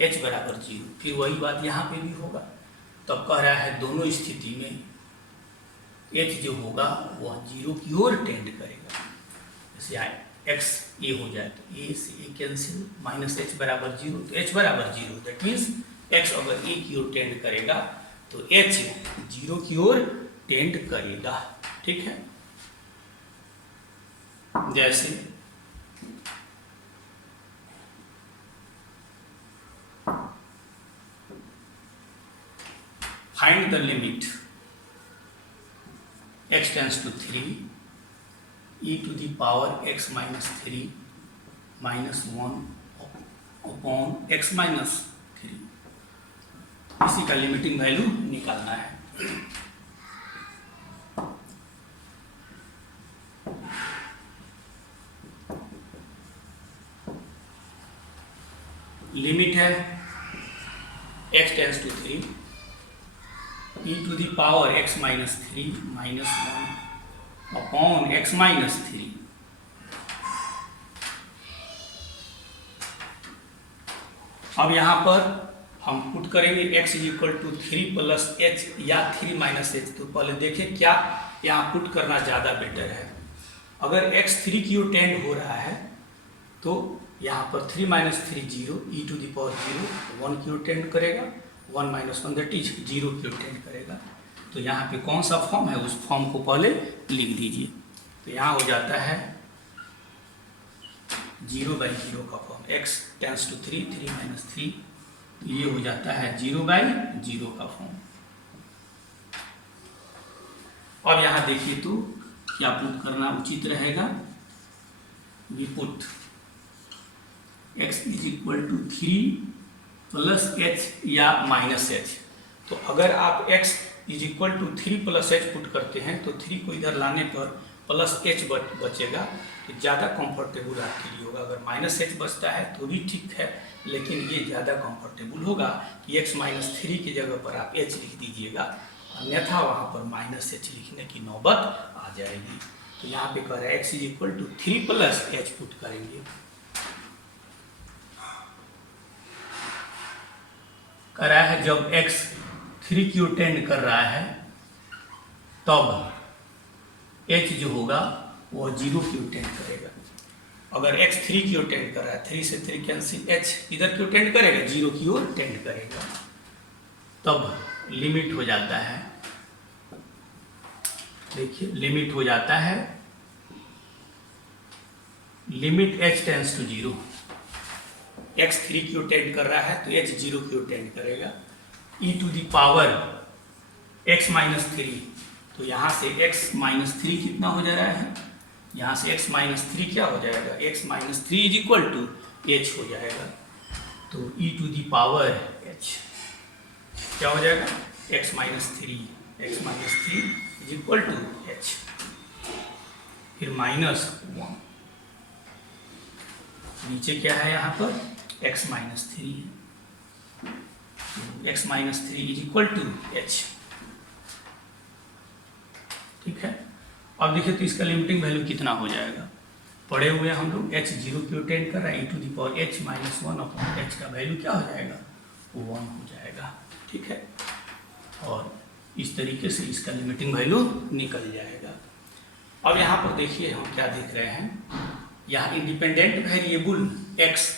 h बराबर 0, फिर वही बात यहाँ पे भी होगा। तब कह रहा है दोनों स्थिति में h जो होगा वह 0 की ओर टेंड करेगा। जैसे x a हो जाए तो a से a कैंसिल, माइनस h बराबर 0 तो h बराबर 0, दैट मीन्स x अगर a की ओर टेंड करेगा तो h 0 की ओर टेंड करेगा। ठीक है, जैसे find the limit x tends to 3 e to the power x minus 3 minus 1 upon x minus 3। इसी का लिमिटिंग वैल्यू निकालना है। लिमिट है x tends to 3 e to the power x minus 3 minus 1 upon x minus 3। अब यहाँ पर हम put करेंगे x is equal to 3 plus h या 3 माइनस एच। तो पहले देखें क्या यहाँ पुट करना ज़्यादा बेटर है। अगर x 3 की ओर टेंड हो रहा है तो यहाँ पर 3 minus 3 0, e to the power 0 1 की ओर टेंड करेगा, 1 माइनस 1 दैट इज 0 की ओर टेंड करेगा। तो यहाँ पे कौन सा फॉर्म है उस फॉर्म को पहले लिख दीजिए। तो यहाँ हो जाता है 0/0 का form, x tends to 3, 3 minus 3, तो ये हो जाता है 0/0 का फॉर्म। अब यहाँ देखिए तो क्या पुट करना उचित रहेगा। We put x is equal to 3 plus h या माइनस एच। तो अगर आप x is equal to 3 plus h put करते हैं तो 3 को इधर लाने पर प्लस एच बचेगा, तो ज़्यादा कंफर्टेबल आपके लिए होगा। अगर माइनस एच बचता है तो भी ठीक है, लेकिन ये ज़्यादा कंफर्टेबल होगा कि x माइनस 3 की जगह पर आप h लिख दीजिएगा, अन्यथा वहाँ पर माइनस एच लिखने की नौबत आ जाएगी। तो यहाँ पे कह रहा है x is equal to 3 plus h put करेंगे। कह रहा है जब x 3 की ओर टेंड कर रहा है तब h जो होगा वो 0 की ओर टेंड करेगा। अगर x 3 की ओर टेंड कर रहा है, 3 से 3 कैंसिल, h इधर की ओर टेंड करेगा, 0 की ओर टेंड करेगा, तब लिमिट हो जाता है। देखिए लिमिट हो जाता है, limit h tends to 0। x 3 की ओर टेंड कर रहा है तो h 0 की ओर टेंड करेगा। e to the power x minus 3, तो यहाँ से x माइनस 3 कितना हो जा रहा है, यहाँ से x माइनस 3 क्या हो जाएगा, x minus 3 is equal to h हो जाएगा। तो e to the power h क्या हो जाएगा, x minus 3 is equal to h, फिर माइनस 1, नीचे क्या है यहाँ पर x माइनस 3 है, x minus 3 is equal to h। ठीक है। अब देखिए तो इसका लिमिटिंग वैल्यू कितना हो जाएगा। पढ़े हुए हम लोग h 0 की ओर टेंड कर रहा है, e to the power h minus 1 upon h का वैल्यू क्या हो जाएगा, 1 हो जाएगा। ठीक है, और इस तरीके से इसका लिमिटिंग वैल्यू निकल जाएगा। अब यहाँ पर देखिए हम क्या देख रहे हैं, यहाँ इंडिपेंडेंट वेरिएबल x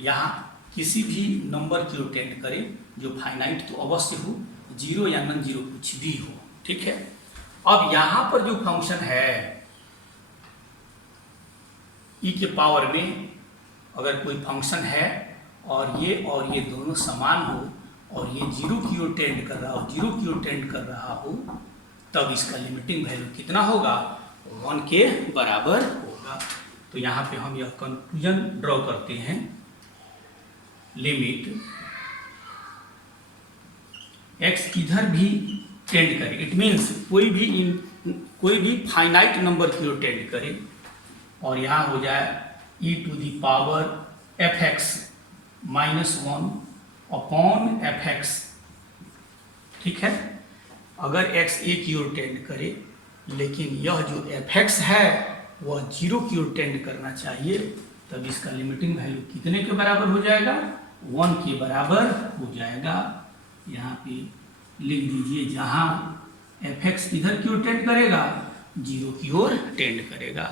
यहाँ किसी भी नंबर की ओर टेंड करे जो फाइनाइट तो अवश्य हो, 0 या नॉन 0 कुछ भी हो। ठीक है। अब यहाँ पर जो फंक्शन है e के पावर में अगर कोई फंक्शन है और ये दोनों समान हो और ये 0 की ओर टेंड कर रहा हो, 0 की ओर टेंड कर रहा हो, तब इसका लिमिटिंग वैल्यू कितना होगा, 1 के बराबर होगा। तो यहाँ पे हम यह कंक्लूजन ड्रॉ करते हैं, लिमिट x इधर भी टेंड करे, इट मीन्स कोई भी फाइनाइट नंबर की ओर टेंड करे और यहाँ हो जाए e to the power fx minus 1 upon fx। ठीक है। अगर x a की ओर टेंड करे लेकिन यह जो fx है वह 0 की ओर टेंड करना चाहिए, तब इसका लिमिटिंग वैल्यू कितने के बराबर हो जाएगा, 1 के बराबर हो जाएगा। यहाँ पे लिख दीजिए, जहाँ fx इधर की ओर टेंड करेगा, 0 की ओर टेंड करेगा।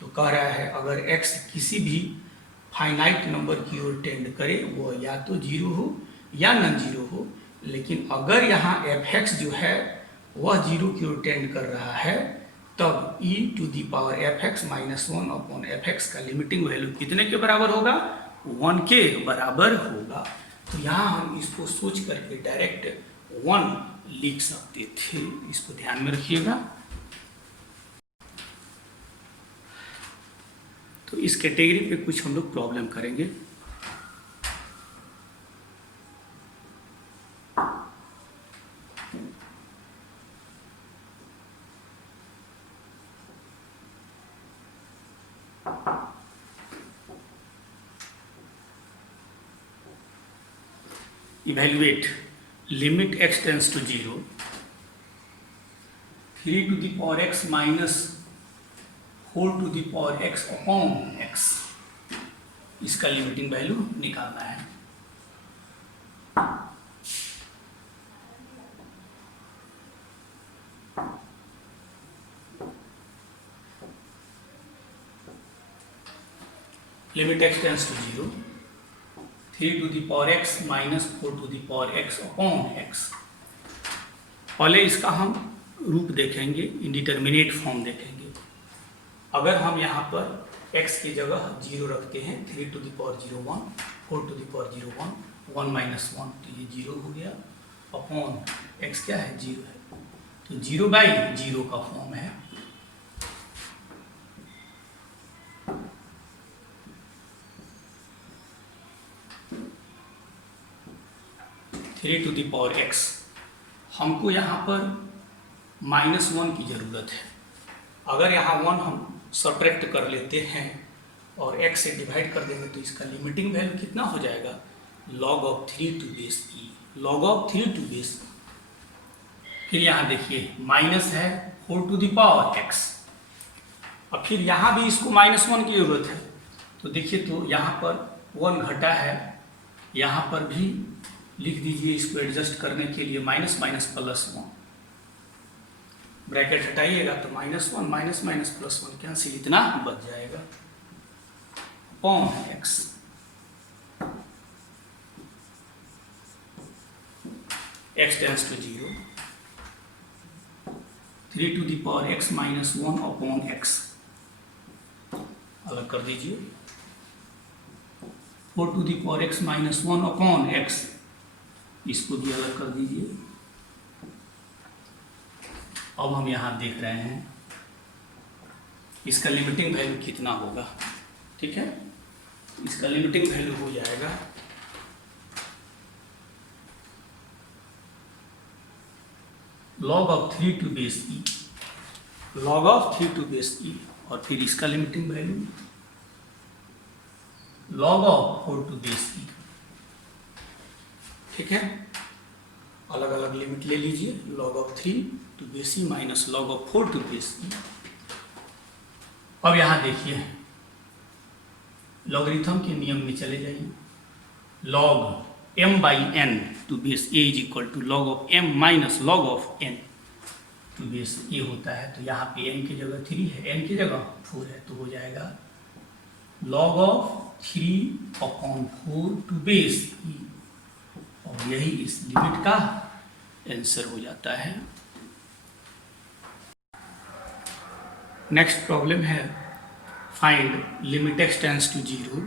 तो कह रहा है अगर x किसी भी फाइनाइट नंबर की ओर टेंड करे वो या तो 0 हो या नॉन 0 हो, लेकिन अगर यहाँ fx जो है वह 0 की ओर टेंड कर रहा है, तब e to the power fx minus 1 upon fx का लिमिटिंग वैल्यू कितने के बराबर होगा, 1 के बराबर होगा। तो यहाँ हम इसको सोच करके डायरेक्ट 1 लिख सकते थे, इसको ध्यान में रखिएगा। तो इस कैटेगरी पे कुछ हम लोग प्रॉब्लम करेंगे। Evaluate limit x tends to 0, 3 to the power x minus 4 to the power x upon x, इसका लिमिटिंग वैल्यू निकालना है। Limit x tends to 0, 3 to the power x minus 4 to the power x upon x। पहले इसका हम रूप देखेंगे, indeterminate form देखेंगे। अगर हम यहाँ पर x की जगह 0 रखते हैं, 3 to the power 0 1, 4 to the power 0 1, 1 minus 1, तो ये 0 हो गया, अपॉन x क्या है, 0 है, तो 0 बाई 0 का फॉर्म है। Three to the power x, हमको यहाँ पर -1 की ज़रूरत है। अगर यहाँ 1 हम सब्ट्रैक्ट कर लेते हैं और x से डिवाइड कर देंगे तो इसका लिमिटिंग वैल्यू कितना हो जाएगा, log of 3 to base e, log of 3 to base. फिर यहाँ देखिए माइनस है 4 टू द पावर x, अब फिर यहाँ भी इसको -1 की ज़रूरत है, तो देखिए तो यहाँ पर 1 घटा है, यहाँ पर भी लिख दीजिए इसको एडजस्ट करने के लिए माइनस माइनस प्लस 1, ब्रैकेट हटाइएगा तो -1 माइनस माइनस प्लस 1 कैंसिल, इतना बच जाएगा, upon x। x tends to 0, 3 to the power x minus 1 upon x, अलग कर दीजिए, 4 to the power x minus 1 upon x, इसको भी अलग कर दीजिए। अब हम यहाँ देख रहे हैं इसका लिमिटिंग वैल्यू कितना होगा, ठीक है, इसका लिमिटिंग वैल्यू हो जाएगा log of 3 to base e, log of 3 to base e, और फिर इसका limiting value log of 4 to base e, ठीक है, अलग अलग लिमिट ले लीजिए, log of 3 to base e minus log of 4 to base e। अब यहाँ देखिए लॉगरिथम के नियम में चले जाइए, log m by n to base a is equal to log of m minus log of n to base a होता है, तो यहाँ पे n की जगह 3 है, n की जगह 4 है, तो हो जाएगा log of 3 upon 4 to base e, और यही इस लिमिट का आंसर हो जाता है। नेक्स्ट प्रॉब्लम है, find limit x tends to 0,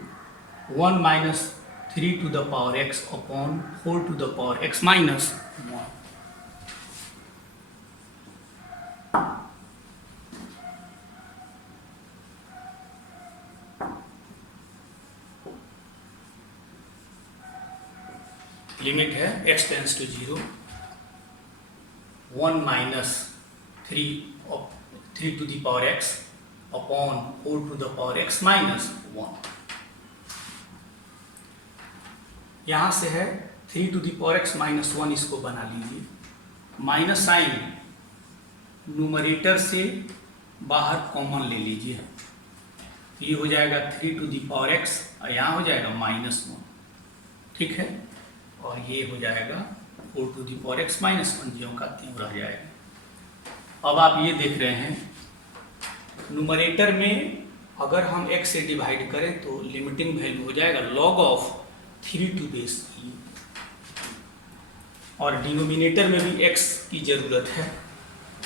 1 minus 3 to the power x upon 4 to the power x minus 1। Limit है x tends to 0, 1 minus 3 to the power x upon 4 to the power x minus 1। यहाँ से है 3 to the power x minus 1, इसको बना लीजिए, minus sign numerator से बाहर common ले लीजिए, ये हो जाएगा 3 टू द पावर x और यहाँ हो जाएगा माइनस 1, ठीक है, और ये हो जाएगा 4 to the power x minus 1, ज्यों का त्यों रह जाएगा। अब आप ये देख रहे हैं न्यूमरेटर में अगर हम x से डिवाइड करें तो लिमिटिंग वैल्यू हो जाएगा log of 3 to base e, और डिनोमिनेटर में भी x की ज़रूरत है,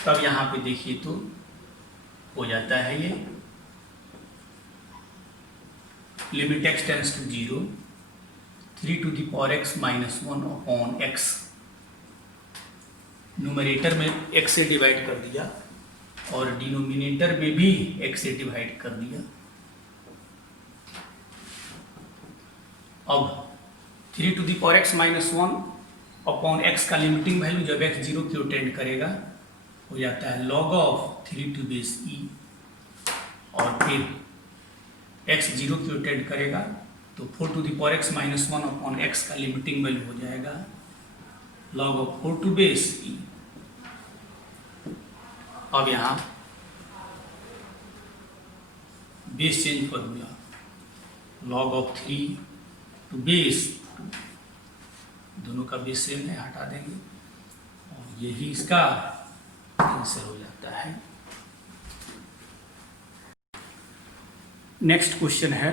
तब यहाँ पे देखिए तो हो जाता है ये limit x tends to 0, 3 to the power x minus 1 upon x, numerator में x से डिवाइड कर दिया और डिनोमिनेटर में भी x से डिवाइड कर दिया। अब 3 to the power x minus 1 upon x का लिमिटिंग वैल्यू जब x 0 की टेंड करेगा हो जाता है log of 3 to base e, और फिर x 0 की टेंड करेगा तो 4 to the power x minus 1 upon x का लिमिटिंग वैल्यू हो जाएगा log of 4 to base e। अब यहाँ base change formula log of 3 to base 2, दोनों का बेस सेम है, हटा देंगे और यही इसका आंसर हो जाता है। नेक्स्ट क्वेश्चन है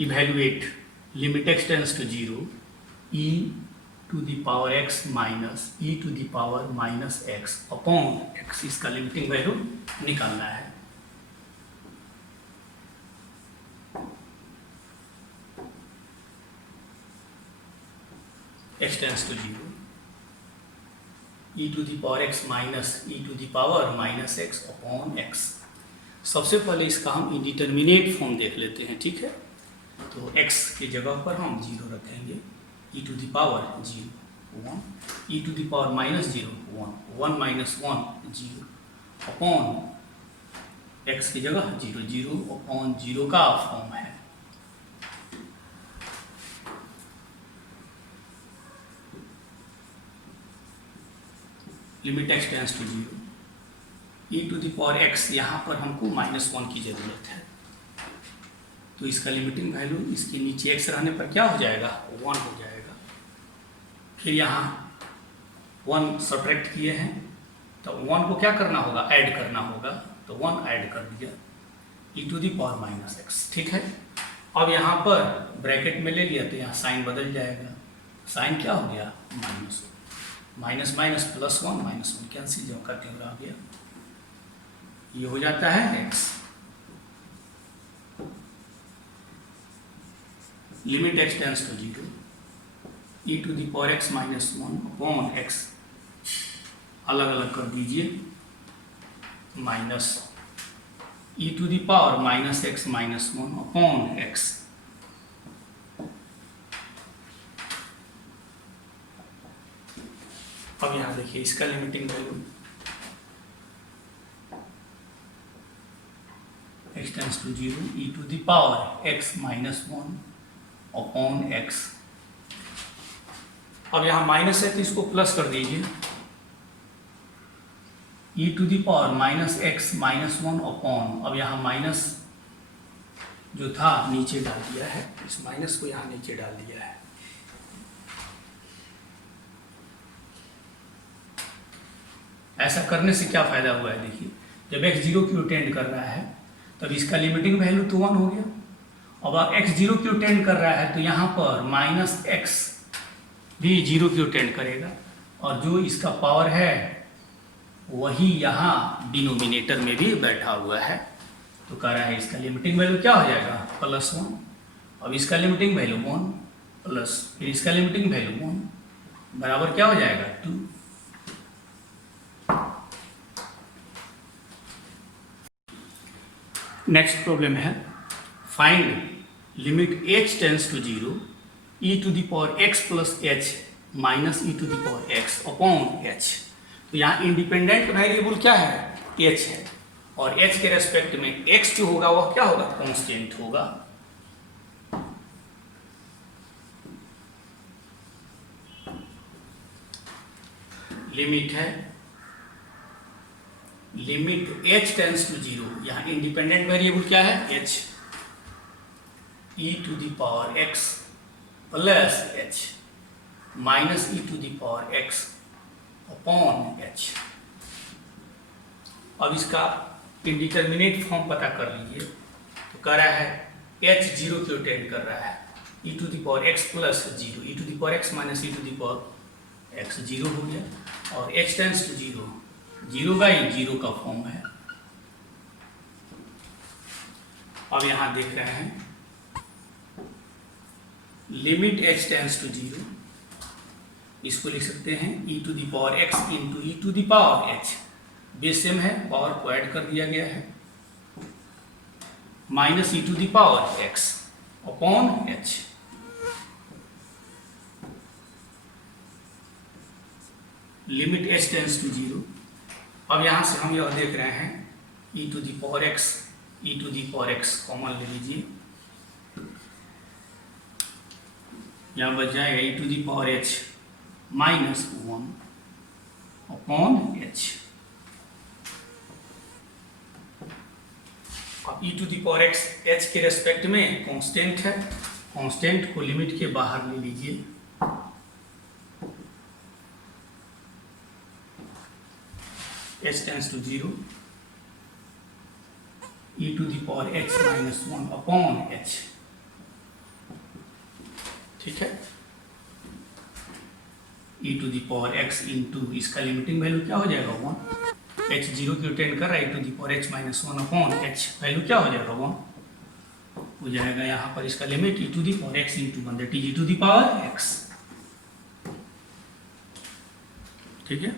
evaluate limit x tends to 0 e to the power x minus e to the power minus x upon x, इसका लिमिटिंग वैल्यू निकालना है। x tends to 0 e to the power x minus e to the power minus x upon x। सबसे पहले इसका हम indeterminate form देख लेते हैं, ठीक है। तो x की जगह पर हम 0 रखेंगे, e to the power 0 1, e to the power minus 0 1, 1 minus 1 0 upon x की जगह 0 0 अपॉन 0 का फॉर्म है। Limit x tends to 0 e to the power x, यहाँ पर हमको -1 की ज़रूरत है, तो इसका लिमिटिंग वैल्यू इसके नीचे x रहने पर क्या हो जाएगा 1 हो जाएगा। फिर यहाँ 1 सब्ट्रैक्ट किए हैं तो 1 को क्या करना होगा, ऐड करना होगा, तो 1 ऐड कर दिया e to the power minus x, ठीक है। अब यहाँ पर ब्रैकेट में ले लिया तो यहाँ साइन बदल जाएगा, साइन क्या हो गया minus, minus minus plus 1, minus 1 cancel जो करते हुए आ गया, ये हो जाता है x। Limit x tends to 0 e to the power x minus 1 upon x, अलग अलग कर दीजिए, minus e to the power minus x minus 1 upon x। अब यहाँ देखिए इसका limiting value x tends to 0 e to the power x minus 1 upon x। अब यहाँ माइनस है तो इसको प्लस कर दीजिए, e to the power minus x minus 1 upon, अब यहाँ माइनस जो था नीचे डाल दिया है, इस माइनस को यहाँ नीचे डाल दिया है। ऐसा करने से क्या फायदा हुआ है, देखिए जब x 0 की ओर टेंड कर रहा है तब इसका लिमिटिंग वैल्यू तो 1 हो गया। अब x 0 की ओर टेंड कर रहा है तो यहाँ पर माइनस x भी 0 की ओर टेंड करेगा, और जो इसका पावर है वही यहाँ डिनोमिनेटर में भी बैठा हुआ है, तो कह रहा है इसका लिमिटिंग वैल्यू क्या हो जाएगा +1। अब इसका लिमिटिंग वैल्यू 1 प्लस, फिर इसका लिमिटिंग वैल्यू 1 बराबर क्या हो जाएगा 2। नेक्स्ट प्रॉब्लम है find limit h tends to 0 e to the power x plus h minus e to the power x upon h। तो यहाँ इंडिपेंडेंट वेरिएबल क्या है h है, और h के रेस्पेक्ट में x जो होगा वह क्या होगा कांस्टेंट होगा। लिमिट है लिमिट h टेंड्स टू 0, यहाँ इंडिपेंडेंट वेरिएबल क्या है h, e to the power x plus h minus e to the power x upon h। अब इसका इंडिटरमिनेट फॉर्म पता कर लीजिए, तो कह रहा है h 0 की ओर टेंड कर रहा है, e to the power x plus 0, e to the power x minus e to the power x 0 हो गया, और h टेंड्स टू 0 0 बाई 0 का फॉर्म है। अब यहां देख रहे हैं लिमिट h टेंड्स टू 0, इसको लिख सकते हैं e to the power x into e to the power h, base same है, पावर को ऐड कर दिया गया है, minus e to the power x upon h। Limit h tends to 0। अब यहां से हम यह देख रहे हैं e to the power x, e to the power x common ले लीजिए, यहाँ बच जाएगा e to the power h minus 1 upon h। अब e to the power x h के रेस्पेक्ट में कांस्टेंट है, कांस्टेंट को लिमिट के बाहर ले लीजिए, h tends to 0, e to the power x minus 1 upon h। ठीक है, e to the power x into इसका लिमिटिंग वैल्यू क्या हो जाएगा 1, h 0 की टेंड कर रहा है, e to the power h minus 1 upon h value क्या हो जाएगा 1 हो जाएगा। यहाँ पर इसका limit e to the power x into 1 that is e to the power x। ठीक है।